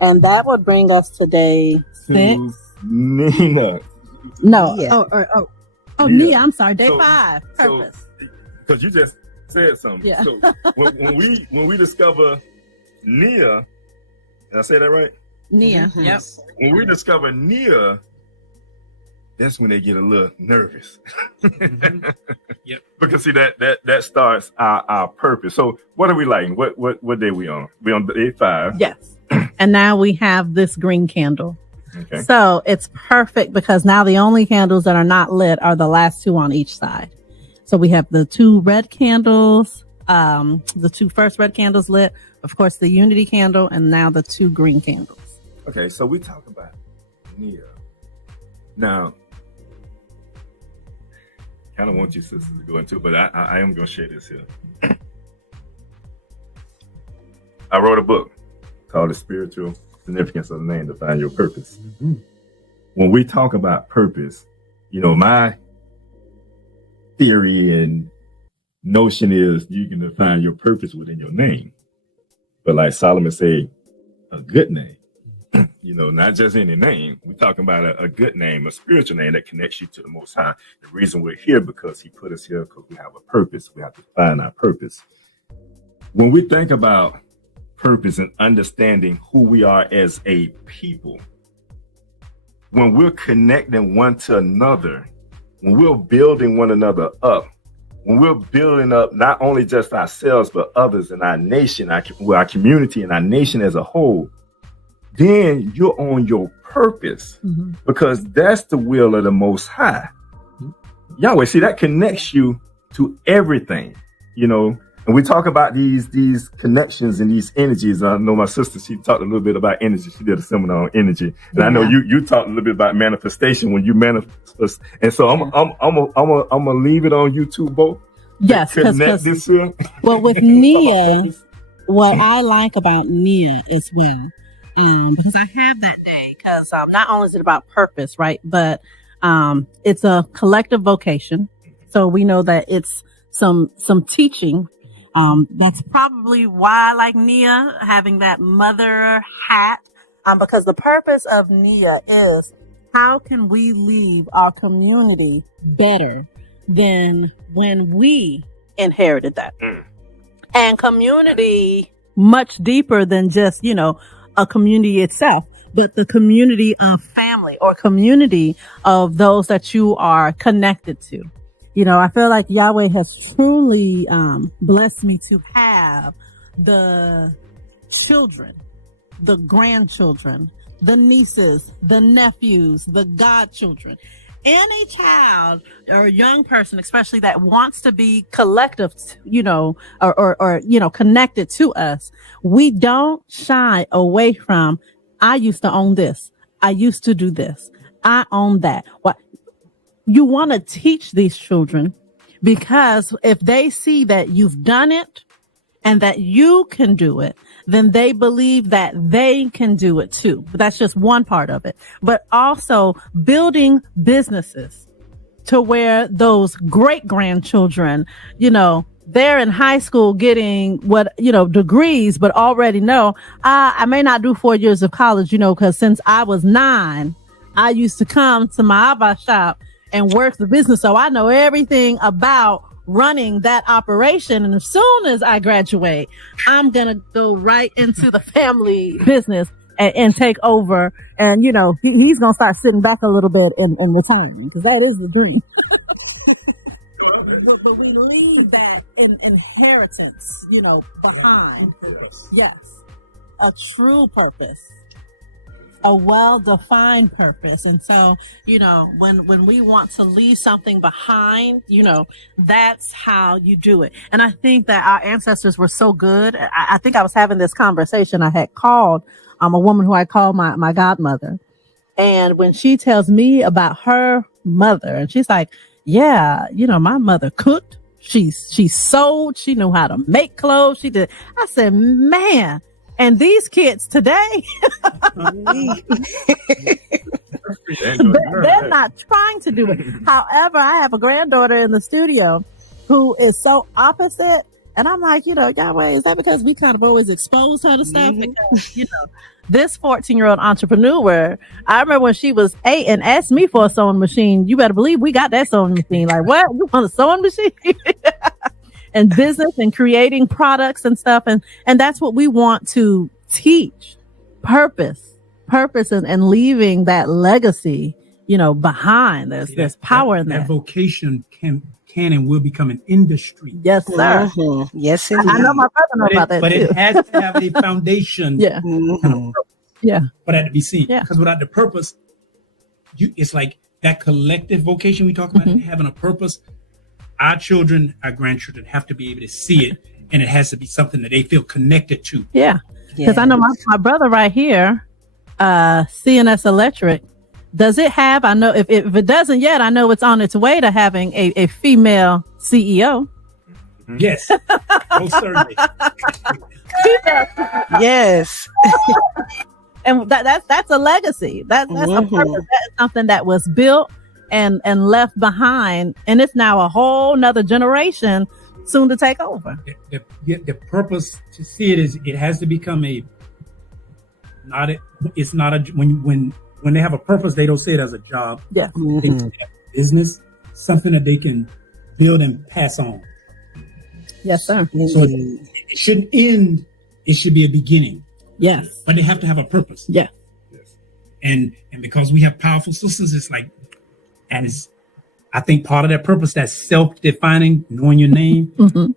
And that would bring us today To Nina. No. Yeah. Nia, I'm sorry. Day So- 5. Purpose. Because you just said something. Yeah. So when we discover Nia, did I say that right? Nia. Mhm. Yep. When we discover Nia, that's when they get a little nervous. Yep. Because see that starts our purpose. So what are we lighting? What day we on? We on day 5. Yes. And now we have this green candle. Okay. So it's perfect, because now the only candles that are not lit are the last 2 on each side. So we have the 2 red candles, the 2 first red candles lit, of course, the unity candle, and now the 2 green candles. Okay, so we talk about Nia. Now, kind of want you sisters to go into it, but I am going to share this here. I wrote a book called The Spiritual Significance of the Name to Find Your Purpose. When we talk about purpose, my theory and notion is you can define your purpose within your name. But like Solomon said, a good name, not just any name. We're talking about a good name, a spiritual name that connects you to the Most High. The reason we're here, because he put us here, because we have a purpose. We have to find our purpose. When we think about purpose and understanding who we are as a people, when we're connecting one to another, when we're building one another up, when we're building up not only just ourselves, but others in our nation, our community and our nation as a whole, then you're on your purpose, because that's the will of the Most High. Yahweh, see, that connects you to everything, And we talk about these connections and these energies. I know my sister, she talked a little bit about energy. She did a seminar on energy. And I know you talked a little bit about manifestation when you manifest. And so I'm gonna leave it on you two both. Yes, Connect this here. well, with Nia, what I like about Nia is when, because I have that day, because not only is it about purpose, right, but it's a collective vocation. So we know that it's some teaching. That's probably why I like Nia, having that mother hat, because the purpose of Nia is, how can we leave our community better than when we inherited that? And community much deeper than just, a community itself, but the community of family or community of those that you are connected to. I feel like Yahweh has truly blessed me to have the children, the grandchildren, the nieces, the nephews, the godchildren. Any child or young person, especially that wants to be collective, or connected to us, we don't shy away from, I used to own this. I used to do this. I own that. What? You want to teach these children, because if they see that you've done it and that you can do it, then they believe that they can do it too. But that's just one part of it. But also building businesses to where those great grandchildren, they're in high school getting degrees, but already know, I may not do 4 years of college, because since I was 9, I used to come to my Abba shop and work the business. So I know everything about running that operation. And as soon as I graduate, I'm going to go right into the family business and take over. And, he's going to start sitting back a little bit in retirement, because that is the dream. But we leave that inheritance, behind. Yes. A true purpose. A well-defined purpose. And so, when we want to leave something behind, that's how you do it. And I think that our ancestors were so good. I think I was having this conversation. I had called a woman who I call my godmother. And when she tells me about her mother, and she's like, yeah, my mother cooked. She sewed. She knew how to make clothes. She did. I said, man. And these kids today, they're not trying to do it. However, I have a granddaughter in the studio who is so opposite. And I'm like, Yahweh, is that because we kind of always expose her to stuff? Because, this 14-year-old entrepreneur, I remember when she was 8 and asked me for a sewing machine. You better believe we got that sewing machine. Like, what? You want a sewing machine? And business and creating products and stuff. And that's what we want to teach. Purpose and leaving that legacy, behind. There's power in that. That vocation can and will become an industry. Yes, sir. Mm-hmm. Yes, indeed. I know my brother knows about that but too. It has to have a foundation. Yeah. Mm-hmm. Yeah. For that to be seen. Yeah. Because without the purpose, it's like that collective vocation we talk about, having a purpose. Our children, our grandchildren have to be able to see it, and it has to be something that they feel connected to. Yeah. Because I know my brother right here, CNS Electric, does it have, I know if it doesn't yet, I know it's on its way to having a female CEO. Yes. Most certainly. Yes. And that's a legacy. That's a purpose. That is something that was built and left behind. And it's now a whole nother generation soon to take over. The purpose to see it is it has to become when they have a purpose, they don't see it as a job. Yeah. They see it as a business, something that they can build and pass on. Yes, sir. So it shouldn't end. It should be a beginning. Yes. But they have to have a purpose. Yeah. And because we have powerful sisters, it's like, and it's, I think part of that purpose, that's self-defining, knowing your name. Mm-hmm.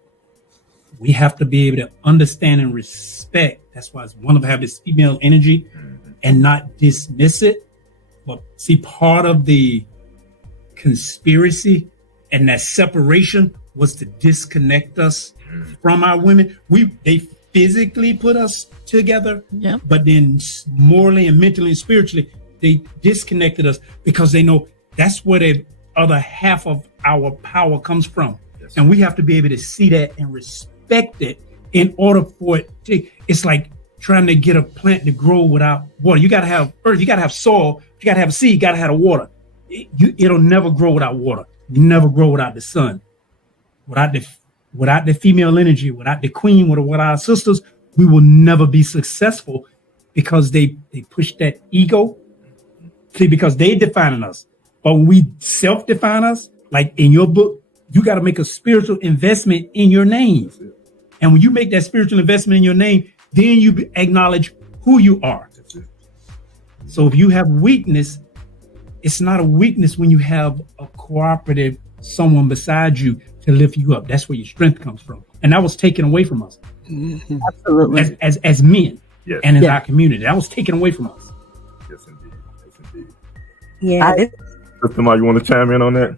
We have to be able to understand and respect. That's why it's wonderful to have this female energy and not dismiss it. But see, part of the conspiracy and that separation was to disconnect us from our women. They physically put us together, but then morally and mentally and spiritually, they disconnected us because they know that's where the other half of our power comes from. Yes. And we have to be able to see that and respect it in order for it to, it's like trying to get a plant to grow without water. You got to have earth, you got to have soil, you got to have a seed, you got to have the water. It'll never grow without water. Never grow without the sun. Without the female energy, without the queen, without our sisters, we will never be successful because they push that ego. See, because they defining us. But when we self-define us, like in your book, you got to make a spiritual investment in your name. And when you make that spiritual investment in your name, then you acknowledge who you are. So if you have weakness, it's not a weakness when you have a cooperative someone beside you to lift you up. That's where your strength comes from. And that was taken away from us. Mm-hmm. Absolutely. As men and in our community. That was taken away from us. Yes, indeed. Yes, indeed. Yeah. Sister Ma, you want to chime in on that?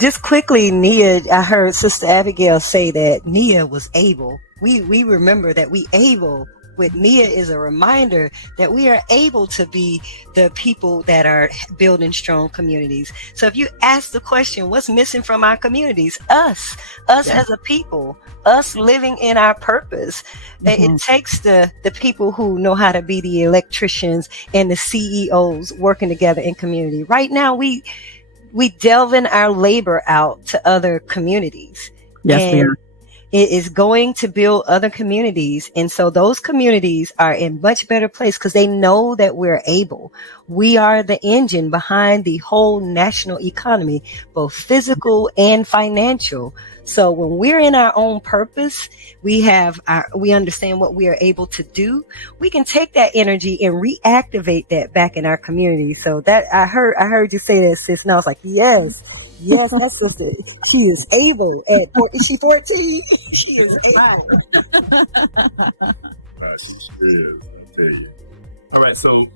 Just quickly, Nia, I heard Sister Abigail say that Nia was able. We remember that we able with Nia is a reminder that we are able to be the people that are building strong communities. So if you ask the question, what's missing from our communities? Us as a people, us living in our purpose. It takes the people who know how to be the electricians and the CEOs working together in community. Right now, we delving our labor out to other communities. Yes, we are. It is going to build other communities. And so those communities are in much better place because they know that we're able. We are the engine behind the whole national economy, both physical and financial. So when we're in our own purpose, we understand what we are able to do. We can take that energy and reactivate that back in our community. So that I heard you say that, sis, and I was like, yes, that sister, she is able. Is she 14? She is able. She is, I tell you. All right, so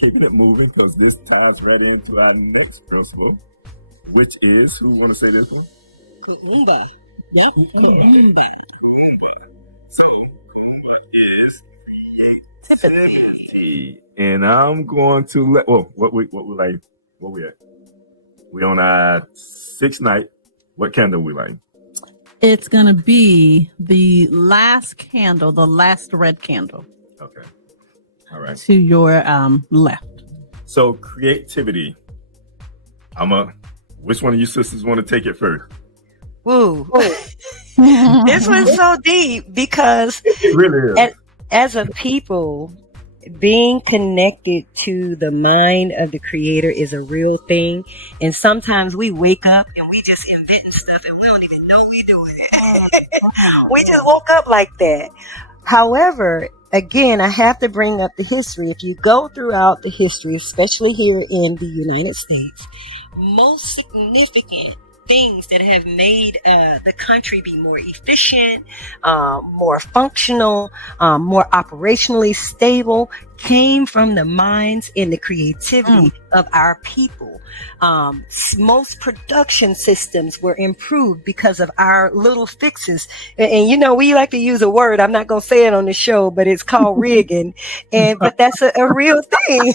keeping it moving because this ties right into our next principle, which is, who want to say this one? Kuumba. Yep. Kuumba. So Kuumba is creativity, and I'm going to let. Well, what we at? We on our 6th night. What candle we lighting? It's gonna be the last candle, the last red candle. Okay. All right. To your left. So creativity. Which one of you sisters want to take it first? Woo. This one's so deep because it really is. As a people, being connected to the mind of the creator is a real thing. And sometimes we wake up and we just inventing stuff and we don't even know we doing it. We just woke up like that. However, again, I have to bring up the history. If you go throughout the history, especially here in the United States, most significant things that have made the country be more efficient, more functional, more operationally stable came from the minds and the creativity of our people. Most production systems were improved because of our little fixes. And we like to use a word, I'm not going to say it on the show, but it's called rigging. But that's a real thing.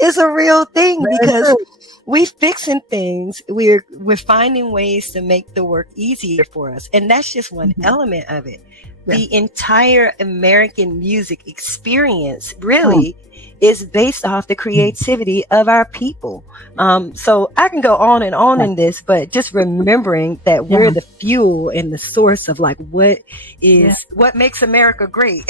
It's a real thing because we fixing things. We're finding ways to make the work easier for us. And that's just one element of it. Yeah. The entire American music experience really is based off the creativity of our people. So I can go on and on in this, but just remembering that we're the fuel and the source of what makes America great.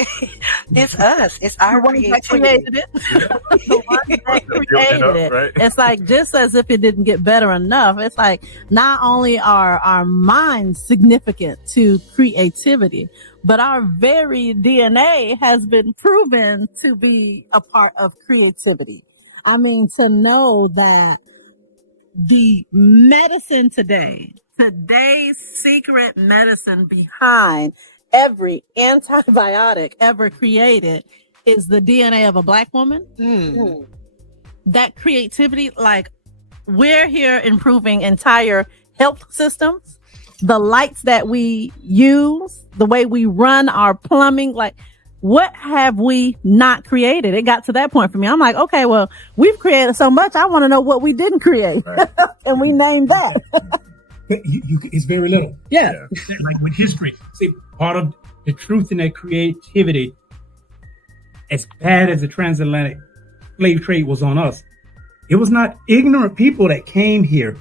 It's us. It's our creativity. The ones that created it. Right? It's like, just as if it didn't get better enough, it's like not only are our minds significant to creativity, but our very DNA has been proven to be a part of creativity. I mean, to know that the medicine today's secret medicine behind every antibiotic ever created is the DNA of a Black woman. That creativity, we're here improving entire health systems. The lights that we use, the way we run our plumbing, what have we not created? It got to that point for me. I'm like, okay, well, we've created so much. I want to know what we didn't create. Right. And we named that. It's very little. Yeah. Like with history. See, part of the truth in that creativity, as bad as the transatlantic slave trade was on us, it was not ignorant people that came here.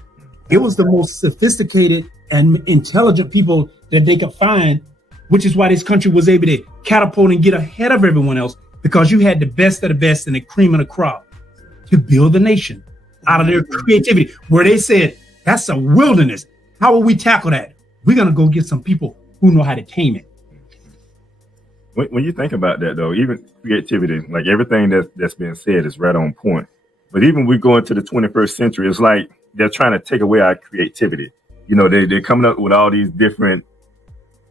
It was the most sophisticated and intelligent people that they could find, which is why this country was able to catapult and get ahead of everyone else, because you had the best of the best and the cream of the crop to build the nation out of their creativity, where they said, that's a wilderness. How will we tackle that? We're going to go get some people who know how to tame it. When you think about that, though, even creativity, like everything that's been said is right on point. But even we go into the 21st century, it's like they're trying to take away our creativity. They're coming up with all these different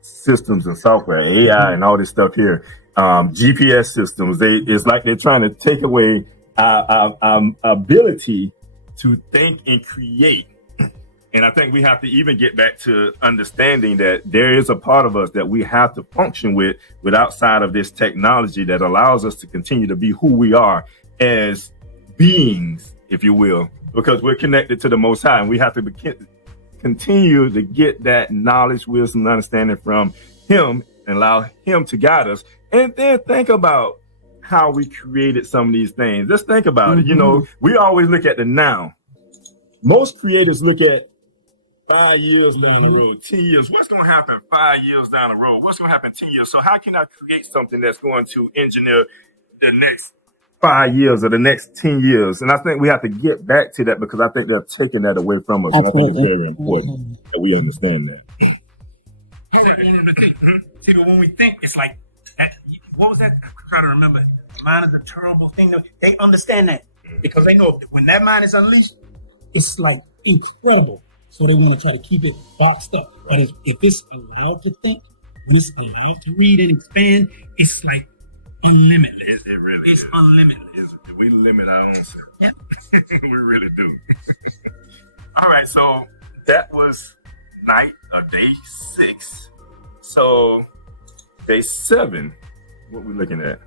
systems and software, AI and all this stuff here, GPS systems. It's like they're trying to take away our ability to think and create. And I think we have to even get back to understanding that there is a part of us that we have to function with outside of this technology that allows us to continue to be who we are as beings, if you will, because we're connected to the Most High, and we have to continue to get that knowledge, wisdom, and understanding from Him and allow Him to guide us. And then think about how we created some of these things. Let's think about it. You know, we always look at the now. Most creators look at 5 years down the road, 10 years. What's going to happen 5 years down the road? What's going to happen 10 years? So how can I create something that's going to engineer the next 5 years or the next 10 years? And I think we have to get back to that, because I think they're taking that away from us. Absolutely. And I think it's very important that we understand that. See, but when we think, it's like, what was that? I'm trying to remember. Mind is a terrible thing. They understand that because they know when that mind is unleashed, it's like incredible. So they want to try to keep it boxed up. But if it's allowed to think, it's allowed to read and expand, it's like unlimited. It really is. Unlimited. We limit our own self. Yep. We really do. All right, so that was night of day 6. So day 7, what we looking at?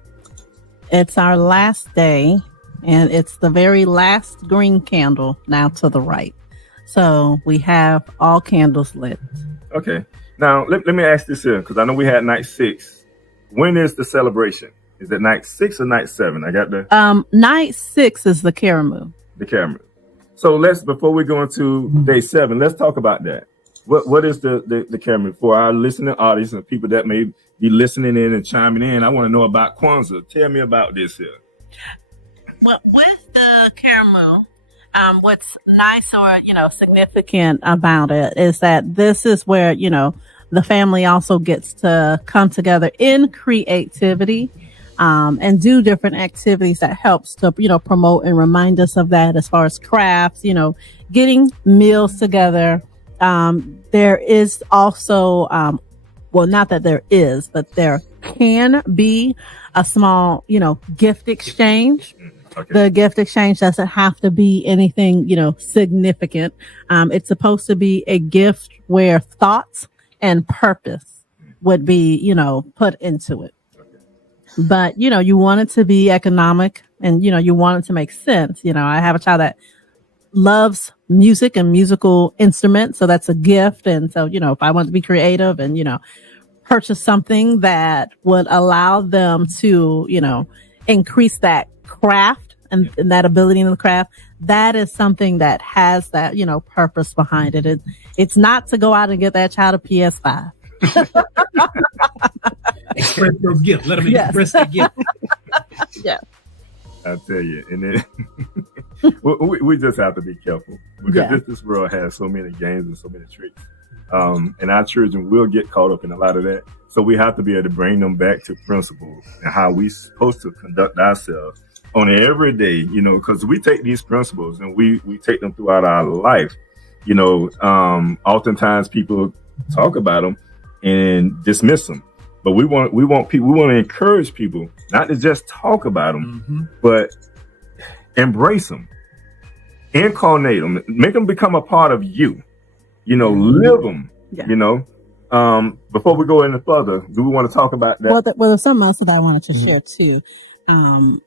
It's our last day, and it's the very last green candle now to the right. So we have all candles lit. Okay. Now, let me ask this here, because I know we had night 6. When is the celebration? Is it night 6 or night 7? I got the... Night 6 is the Karamu. The Karamu. So before we go into day 7, let's talk about that. What is the Karamu? For our listening audience and people that may be listening in and chiming in, I want to know about Kwanzaa. Tell me about this here. Well, with the Karamu, what's nice or, significant about it is that this is where, the family also gets to come together in creativity, and do different activities that helps to, promote and remind us of that, as far as crafts, getting meals together. There is also, not that there is, but there can be a small, gift exchange. Okay. The gift exchange doesn't have to be anything, significant. It's supposed to be a gift where thoughts and purpose would be, put into it. But, you want it to be economic, and, you want it to make sense. I have a child that loves music and musical instruments. So that's a gift. And so, if I want to be creative and, purchase something that would allow them to, increase that craft and that ability in the craft, that is something that has that, purpose behind it. It's not to go out and get that child a PS5. Express those gifts. Let them express their gift. Yeah. I'll tell you. And then we just have to be careful, because this world has so many games and so many tricks. And our children will get caught up in a lot of that. So we have to be able to bring them back to principles and how we're supposed to conduct ourselves on every day, because we take these principles and we take them throughout our life. Oftentimes people talk about them and dismiss them. But we want to encourage people not to just talk about them, but embrace them, incarnate them, make them become a part of you, live them, Before we go any further, do we want to talk about that? Well, there's something else that I wanted to share too. I'm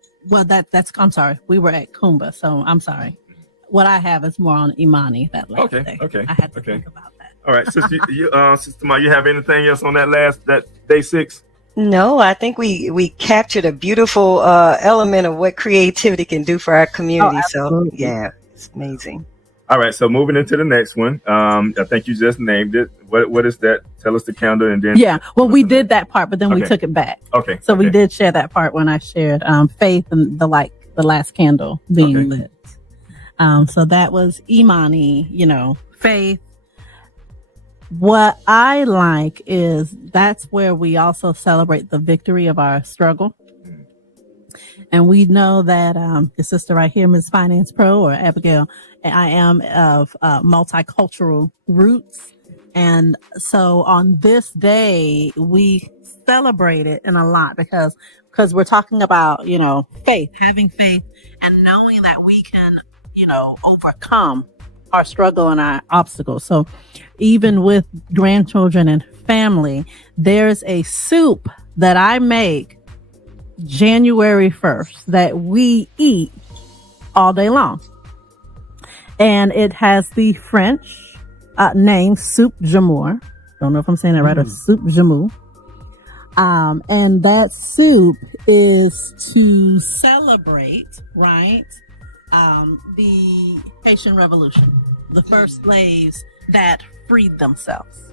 sorry. We were at Kumba, so I'm sorry. What I have is more on Imani that last day. Okay. I had to think about that. All right, Sister Ma, you have anything else on that day 6? No, I think we captured a beautiful element of what creativity can do for our community. So yeah, it's amazing. All right, so moving into the next one, I think you just named it. What is that? Tell us the candle, and then we did that part, but then we took it back. Okay, so we did share that part when I shared faith and the last candle being lit. So that was Imani, faith. What I like is that's where we also celebrate the victory of our struggle. And we know that the sister right here, Ms. Finance Pro, or Abigail, I am of multicultural roots. And so on this day, we celebrate it in a lot because we're talking about, faith, having faith, and knowing that we can, overcome our struggle and our obstacles. So even with grandchildren and family, there's a soup that I make January 1st that we eat all day long. And it has the French name soup jamour. Don't know if I'm saying that right, or soup jamour. And that soup is to celebrate, right, the Haitian Revolution, the first slaves that freed themselves.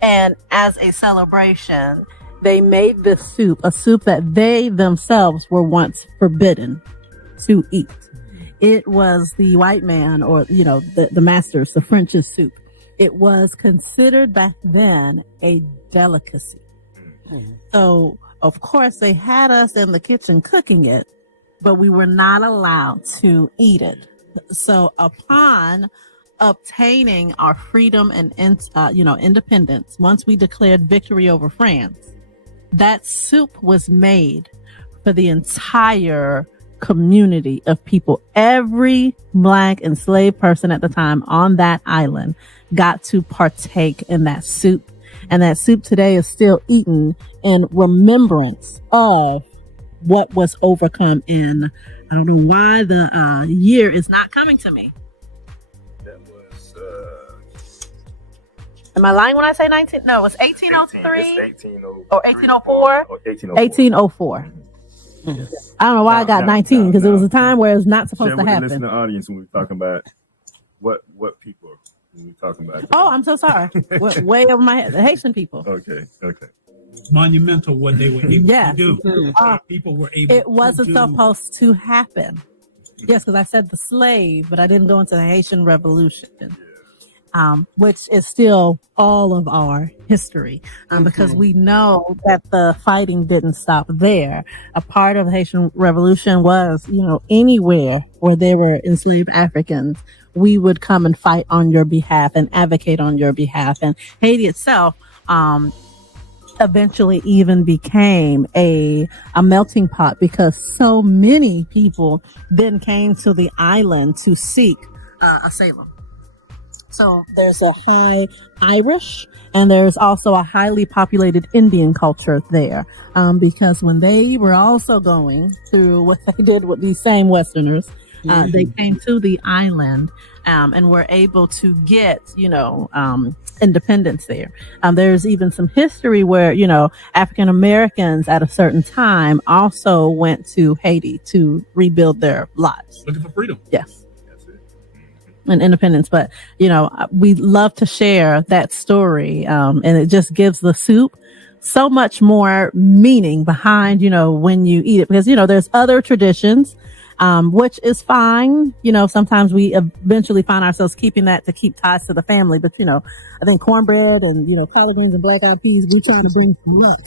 And as a celebration, they made this soup, a soup that they themselves were once forbidden to eat. It was the white man, or, the masters, the French's soup. It was considered back then a delicacy. So, of course, they had us in the kitchen cooking it, but we were not allowed to eat it. So upon obtaining our freedom and, independence, once we declared victory over France, that soup was made for the entire community of people. Every Black enslaved person at the time on that island got to partake in that soup. And that soup today is still eaten in remembrance of what was overcome in, I don't know why the year is not coming to me. That was, am I lying when I say 19? No, it was 1803 it's 1803 or 1804? 1804. 1804. I don't know why I got 19, because it was a time where it's not supposed to Sharon, happen. listen to the audience when we're talking about what people when we're talking about. Oh, I'm so sorry. Way over my head. The Haitian people. Okay. Monumental what they were able Yes. to do. People were able It wasn't to supposed to happen. Yes, because I said the slave, but I didn't go into the Haitian Revolution, which is still all of our history, because we know that the fighting didn't stop there. A part of the Haitian Revolution was, anywhere where there were enslaved Africans, we would come and fight on your behalf and advocate on your behalf. And Haiti itself, eventually even became a melting pot, because so many people then came to the island to seek asylum. So there's a high Irish, and there's also a highly populated Indian culture there, because when they were also going through what they did with these same Westerners, they came to the island and were able to get, independence there. There's even some history where, African Americans at a certain time also went to Haiti to rebuild their lives. looking for freedom. Yes. And independence. But, we love to share that story. And it just gives the soup so much more meaning behind, when you eat it, because, there's other traditions, which is fine. Sometimes we eventually find ourselves keeping that to keep ties to the family. But, I think cornbread and, collard greens and black eyed peas, we're trying to bring some luck.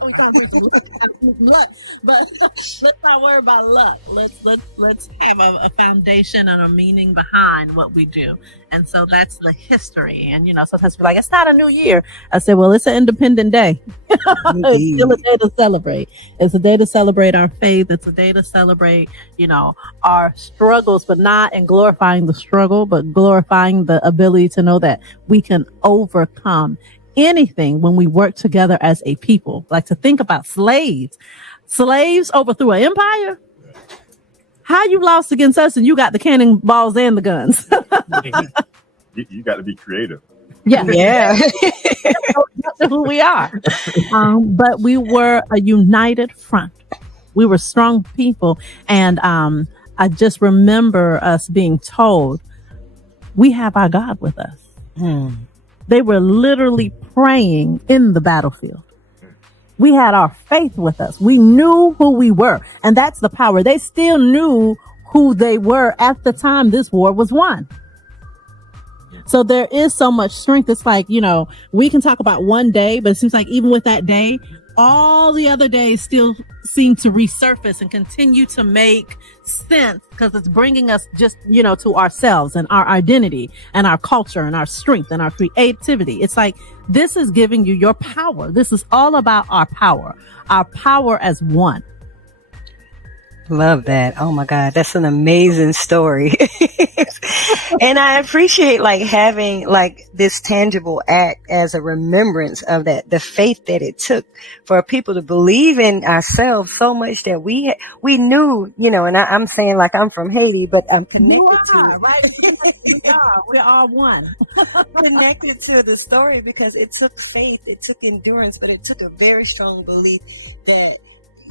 We're trying to bring some luck. But let's not worry about luck. Let's have a foundation and a meaning behind what we do. And so that's the history. And, sometimes we're like, it's not a new year. I said, well, it's an independent day. It's still a day to celebrate. It's a day to celebrate our faith. It's a day to celebrate, our struggles, but not in glorifying the struggle, but glorifying the ability to know that we can overcome anything when we work together as a people. Like, to think about slaves. Slaves overthrew an empire. How you lost against us and you got the cannonballs and the guns? You got to be creative. Yeah. That's who we are. But we were a united front. We were strong people. And I just remember us being told, we have our God with us. They were literally praying in the battlefield. We had our faith with us. We knew who we were. And that's the power. They still knew who they were at the time this war was won. So there is so much strength. It's like, we can talk about one day, but it seems like even with that day, all the other days still seem to resurface and continue to make sense, because it's bringing us just, to ourselves and our identity and our culture and our strength and our creativity. It's like, this is giving you your power. This is all about our power as one. Love that. Oh my God. That's an amazing story. And I appreciate like having like this tangible act as a remembrance of that, the faith that it took for people to believe in ourselves so much that we knew, you know, and I'm saying like I'm from Haiti, but I'm connected to, right? We're all one. connected to the story because it took faith, it took endurance, but it took a very strong belief that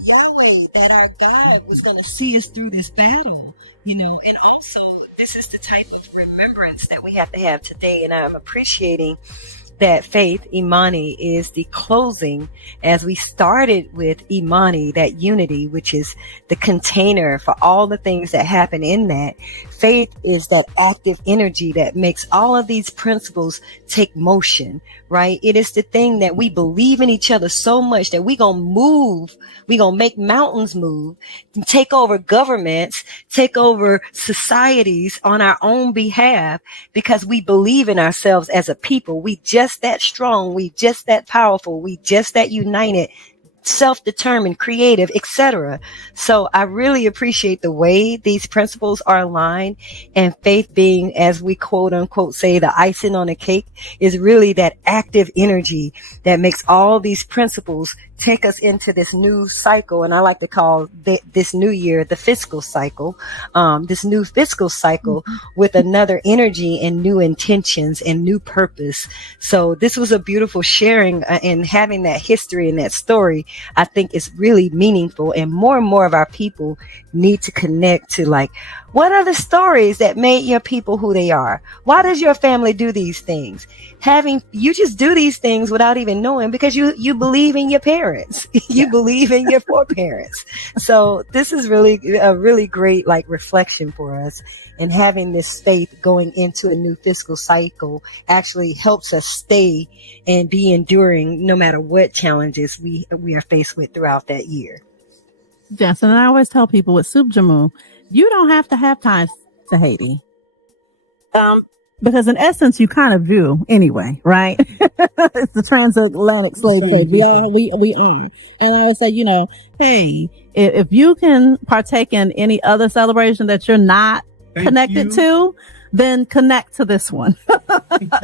Yahweh, that our God was going to see us through this battle, you know, and also this is the type of remembrance that we have to have today. And I'm appreciating that faith, Imani, is the closing as we started with Imani, that unity, which is the container for all the things that happen in that. Faith is that active energy that makes all of these principles take motion, right? It is the thing that we believe in each other so much that we gonna move, we gonna make mountains move, take over governments, take over societies on our own behalf because we believe in ourselves as a people. We just that strong, we just that powerful, we just that united, self-determined, creative, etc. So I really appreciate the way these principles are aligned, and faith being, as we quote unquote say, the icing on the cake, is really that active energy that makes all these principles take us into this new cycle. And I like to call this new year the fiscal cycle, this new fiscal cycle with another energy and new intentions and new purpose. So this was a beautiful sharing, and having that history and that story, I think is really meaningful. And more of our people need to connect to like, what are the stories that made your people who they are? Why does your family do these things? You just do these things without even knowing because you believe in your parents. You believe in your foreparents. So this is really a really great like reflection for us. And having this faith going into a new fiscal cycle actually helps us stay and be enduring no matter what challenges we are faced with throughout that year. Yes, and I always tell people with Soup Jamu, you don't have to have ties to Haiti. Because in essence, you kind of do anyway, right? It's the transatlantic slave trade. We are. And I always say, you know, hey, if you can partake in any other celebration that you're not connected to, then connect to this one.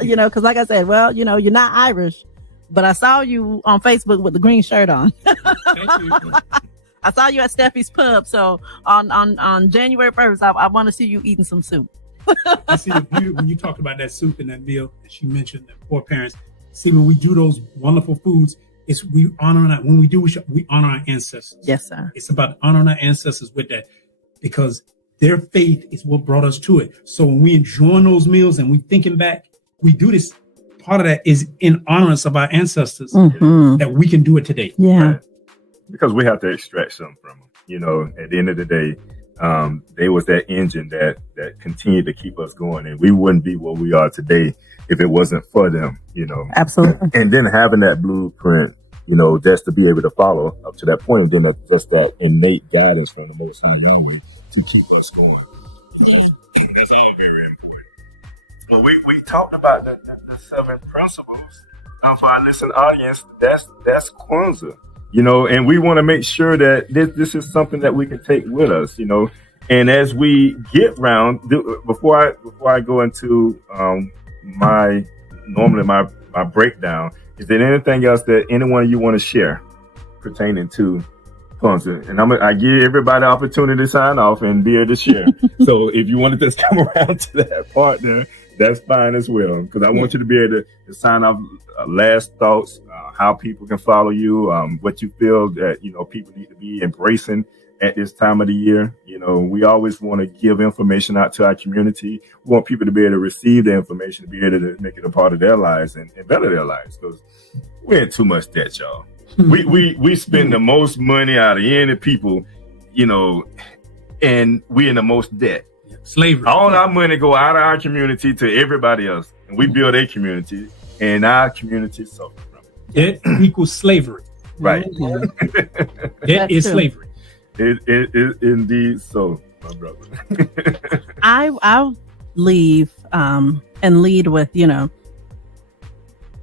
You know, because like I said, well, you know, you're not Irish, but I saw you on Facebook with the green shirt on. Thank you. I saw you at Steffi's Pub. So on January 1st, I want to see you eating some soup. I see the beauty when you talked about that soup and that meal that she mentioned, the poor parents. See, when we do those wonderful foods, we honor that. When we do, we honor our ancestors. Yes, sir. It's about honoring our ancestors with that, because their faith is what brought us to it. So when we enjoying those meals and we thinking back, we do this. Part of that is in honorance of our ancestors, that we can do it today. Yeah. Right? Because we have to extract something from them. You know, at the end of the day, they was that engine that continued to keep us going, and we wouldn't be where we are today if it wasn't for them, you know. Absolutely. And then having that blueprint, you know, just to be able to follow up to that point, and then just that innate guidance from the Most High Yahweh to keep us going. That's all very important. Well, we talked about the 7 principles. For our listening audience, that's Kwanzaa. You know, and we want to make sure that this is something that we can take with us, you know. And as we get round, before I go into my breakdown, is there anything else that anyone you want to share pertaining to Kwanzaa? And I give everybody the opportunity to sign off and be able to share. So if you want to just come around to that part there, that's fine as well. Because I want you to be able to sign off last thoughts, how people can follow you, what you feel that, you know, people need to be embracing at this time of the year. You know, we always want to give information out to our community. We want people to be able to receive the information, to be able to make it a part of their lives and better their lives. Because we're in too much debt, y'all. We spend the most money out of any people, you know, and we're in the most debt. Slavery. All our money go out of our community to everybody else, and we build a community, and our community suffer from it. Debt equals slavery. Right. Debt is slavery. It indeed so, my brother. I'll leave and lead with, you know,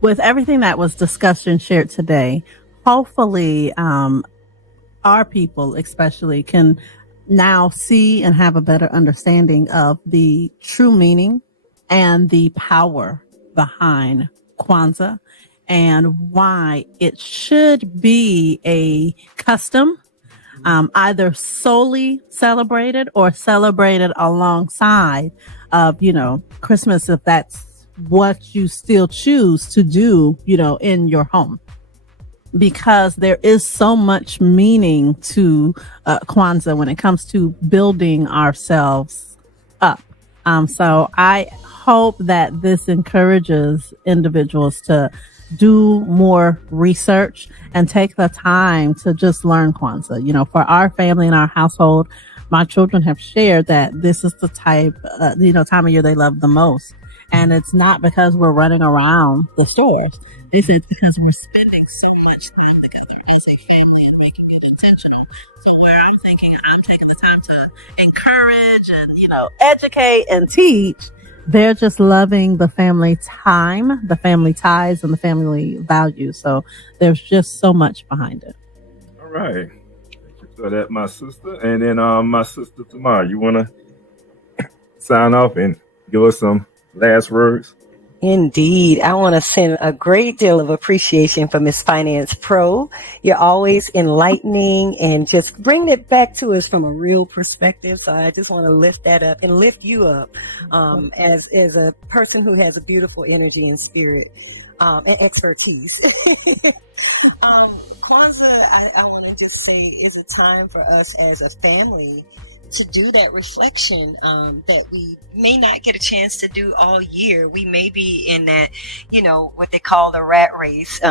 with everything that was discussed and shared today. Hopefully, our people especially can now see and have a better understanding of the true meaning and the power behind Kwanzaa and why it should be a custom, either solely celebrated or celebrated alongside of, Christmas, if that's what you still choose to do, in your home. Because there is so much meaning to Kwanzaa when it comes to building ourselves up. So I hope that this encourages individuals to do more research and take the time to just learn Kwanzaa. For our family and our household, my children have shared that this is the time of year they love the most. And it's not because we're running around the stores. This is because we're spending so much time together as a family and making it intentional. So where I'm thinking I'm taking the time to encourage and, educate and teach, they're just loving the family time, the family ties, and the family values. So there's just so much behind it. All right. Thank you for that, my sister. And then my sister Tamara, you want to sign off and give us some last words? Indeed. I want to send a great deal of appreciation for Miss Finance Pro. You're always enlightening and just bringing it back to us from a real perspective. So I just want to lift that up and lift you up as a person who has a beautiful energy and spirit and expertise. Kwanzaa, I want to just say, is a time for us as a family to do that reflection that we may not get a chance to do all year. We may be in that, what they call the rat race,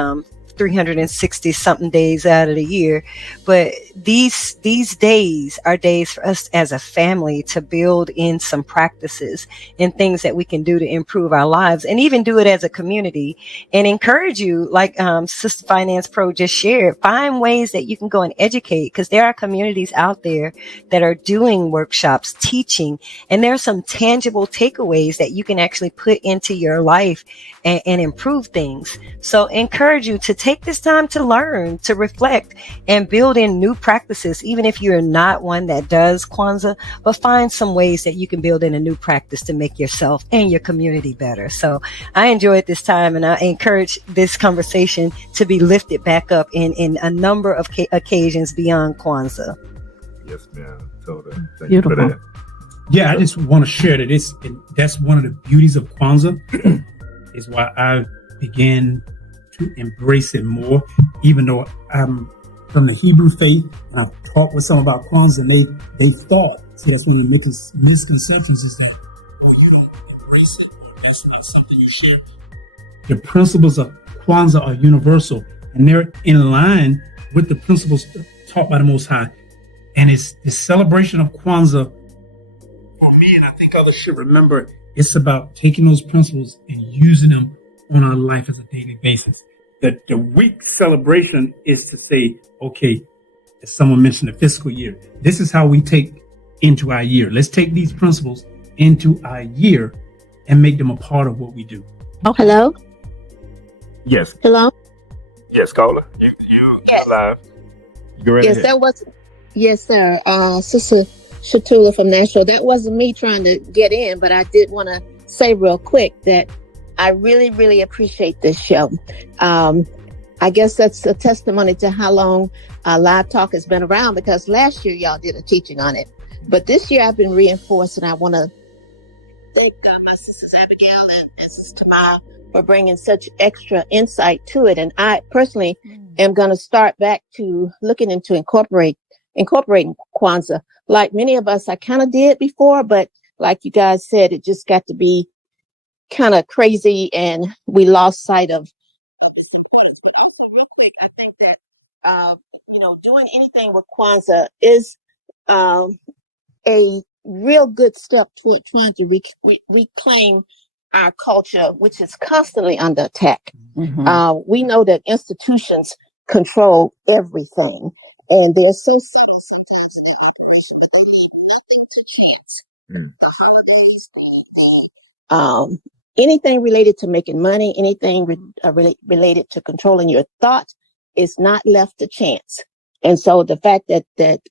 360 something days out of the year. But these days are days for us as a family to build in some practices and things that we can do to improve our lives, and even do it as a community, and encourage you, like Sister Finance Pro just shared, find ways that you can go and educate, because there are communities out there that are doing workshops, teaching, and there are some tangible takeaways that you can actually put into your life and improve things. So encourage you to take this time to learn, to reflect, and build in new practices, even if you're not one that does Kwanzaa, but find some ways that you can build in a new practice to make yourself and your community better. So I enjoyed this time, and I encourage this conversation to be lifted back up in a number of occasions beyond Kwanzaa. Yes, ma'am. Totally. Thank Beautiful. you for that. Yeah, I just want to share that that's one of the beauties of Kwanzaa is why I began to embrace it more, even though I'm from the Hebrew faith. When I've talked with some about Kwanzaa, and they thought, so that's one of the misconceptions is that, you don't embrace it, that's not something you share. The principles of Kwanzaa are universal, and they're in line with the principles taught by the Most High. And it's the celebration of Kwanzaa, for me, and I think others should remember, it's about taking those principles and using them on our life as a daily basis. The week celebration is to say, okay, as someone mentioned, the fiscal year, this is how we take into our year. Let's take these principles into our year and make them a part of what we do. Okay. Hello? Yes. Hello? Yes, caller. You Yes. live. Go right Yes, ahead. that was, yes, sir. Sister Shatula from Nashville. That wasn't me trying to get in, but I did want to say real quick that I really, really appreciate this show. I guess that's a testimony to how long Live Talk has been around, because last year y'all did a teaching on it. But this year I've been reinforced, and I want to thank my sisters Abigail and Sister Tamara for bringing such extra insight to it. And I personally am going to start back to looking into incorporating Kwanzaa. Like many of us, I kind of did before, but like you guys said, it just got to be kind of crazy, and we lost sight of. I think that doing anything with Kwanzaa is a real good step toward trying to reclaim our culture, which is constantly under attack. Mm-hmm. We know that institutions control everything, and they're so. Anything related to making money, anything related to controlling your thought is not left to chance. And so the fact that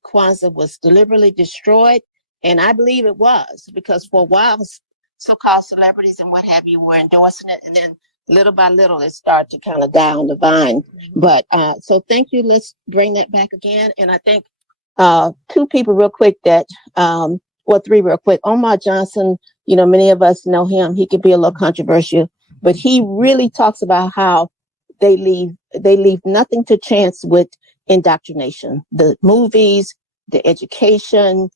Kwanzaa was deliberately destroyed, and I believe it was, because for a while, so-called celebrities and what have you were endorsing it, and then little by little, it started to kind of die on the vine. But so thank you. Let's bring that back again. And I think two people real quick that, three real quick. Omar Johnson, many of us know him. He could be a little controversial, but he really talks about how they leave nothing to chance with indoctrination. The movies, the education,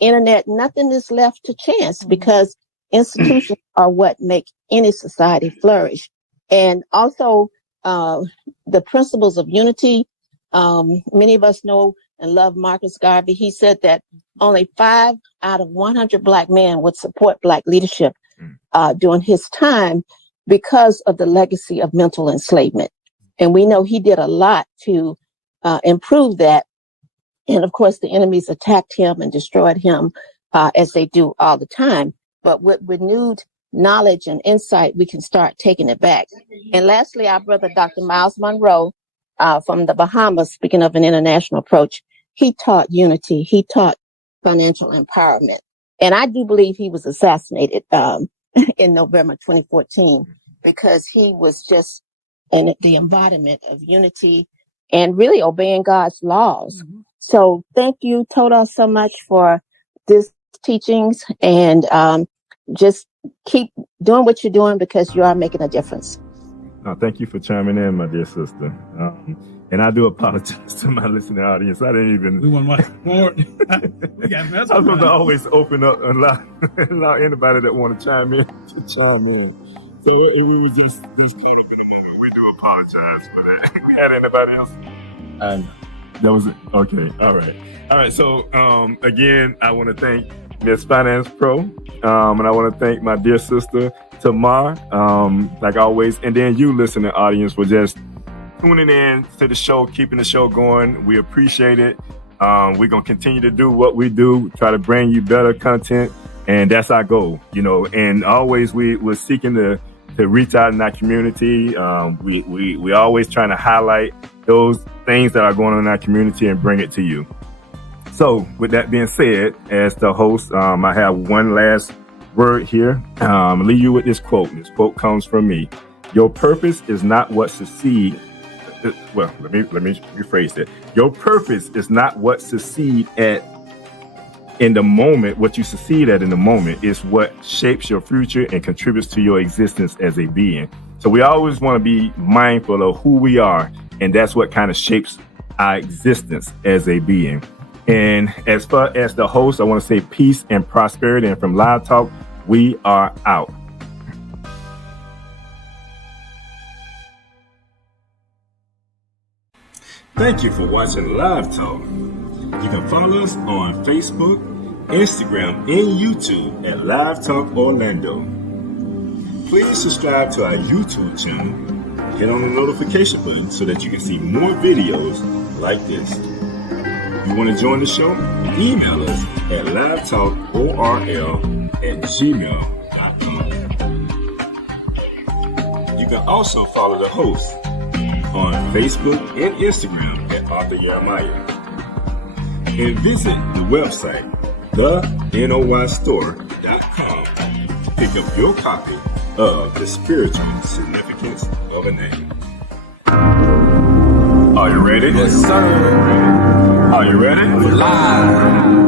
internet, nothing is left to chance because institutions are what make any society flourish. And also the principles of unity. Many of us know and love Marcus Garvey. He said that only 5 out of 100 Black men would support Black leadership during his time because of the legacy of mental enslavement. And we know he did a lot to improve that. And of course, the enemies attacked him and destroyed him as they do all the time. But with renewed knowledge and insight, we can start taking it back. And lastly, our brother, Dr. Miles Monroe from the Bahamas, speaking of an international approach, he taught unity. He taught financial empowerment. And I do believe he was assassinated in November 2014 because he was just in the embodiment of unity and really obeying God's laws. Mm-hmm. So thank you, Toda, so much for this teachings, and just keep doing what you're doing because you are making a difference. Thank you for chiming in, my dear sister. And I do apologize to my listening audience. I didn't even. We want more. We got I was supposed to always open up and allow anybody that want to chime in to chime in. So it was just caught up in the middle. We do apologize for that. We had anybody else? That was it. Okay. All right. So again, I want to thank Miss Finance Pro, and I want to thank my dear sister Tamar, like always, and then you, listening audience, for just tuning in to the show, keeping the show going. We appreciate it. We're gonna continue to do what we do, try to bring you better content, and that's our goal, And always we're seeking to reach out in our community. We always trying to highlight those things that are going on in our community and bring it to you. So with that being said, as the host, I have one last word here. I'll leave you with this quote. This quote comes from me. Your purpose is not what succeed. Well, let me rephrase that. Your purpose is not what succeed at in the moment. What you succeed at in the moment is what shapes your future and contributes to your existence as a being. So we always want to be mindful of who we are, and that's what kind of shapes our existence as a being. And as far as the host, I want to say peace and prosperity. And from Live Talk, we are out. Thank you for watching Live Talk. You can follow us on Facebook, Instagram, and YouTube at Live Talk Orlando. Please subscribe to our YouTube channel. Hit on the notification button so that you can see more videos like this. You want to join the show? Email us at livetalkorl@gmail.com. You can also follow the host on Facebook and Instagram at Arthur Jeremiah. And visit the website, thenoystore.com, to pick up your copy of The Spiritual Significance of a Name. Are you ready? Yes, sir. Are you ready? Live.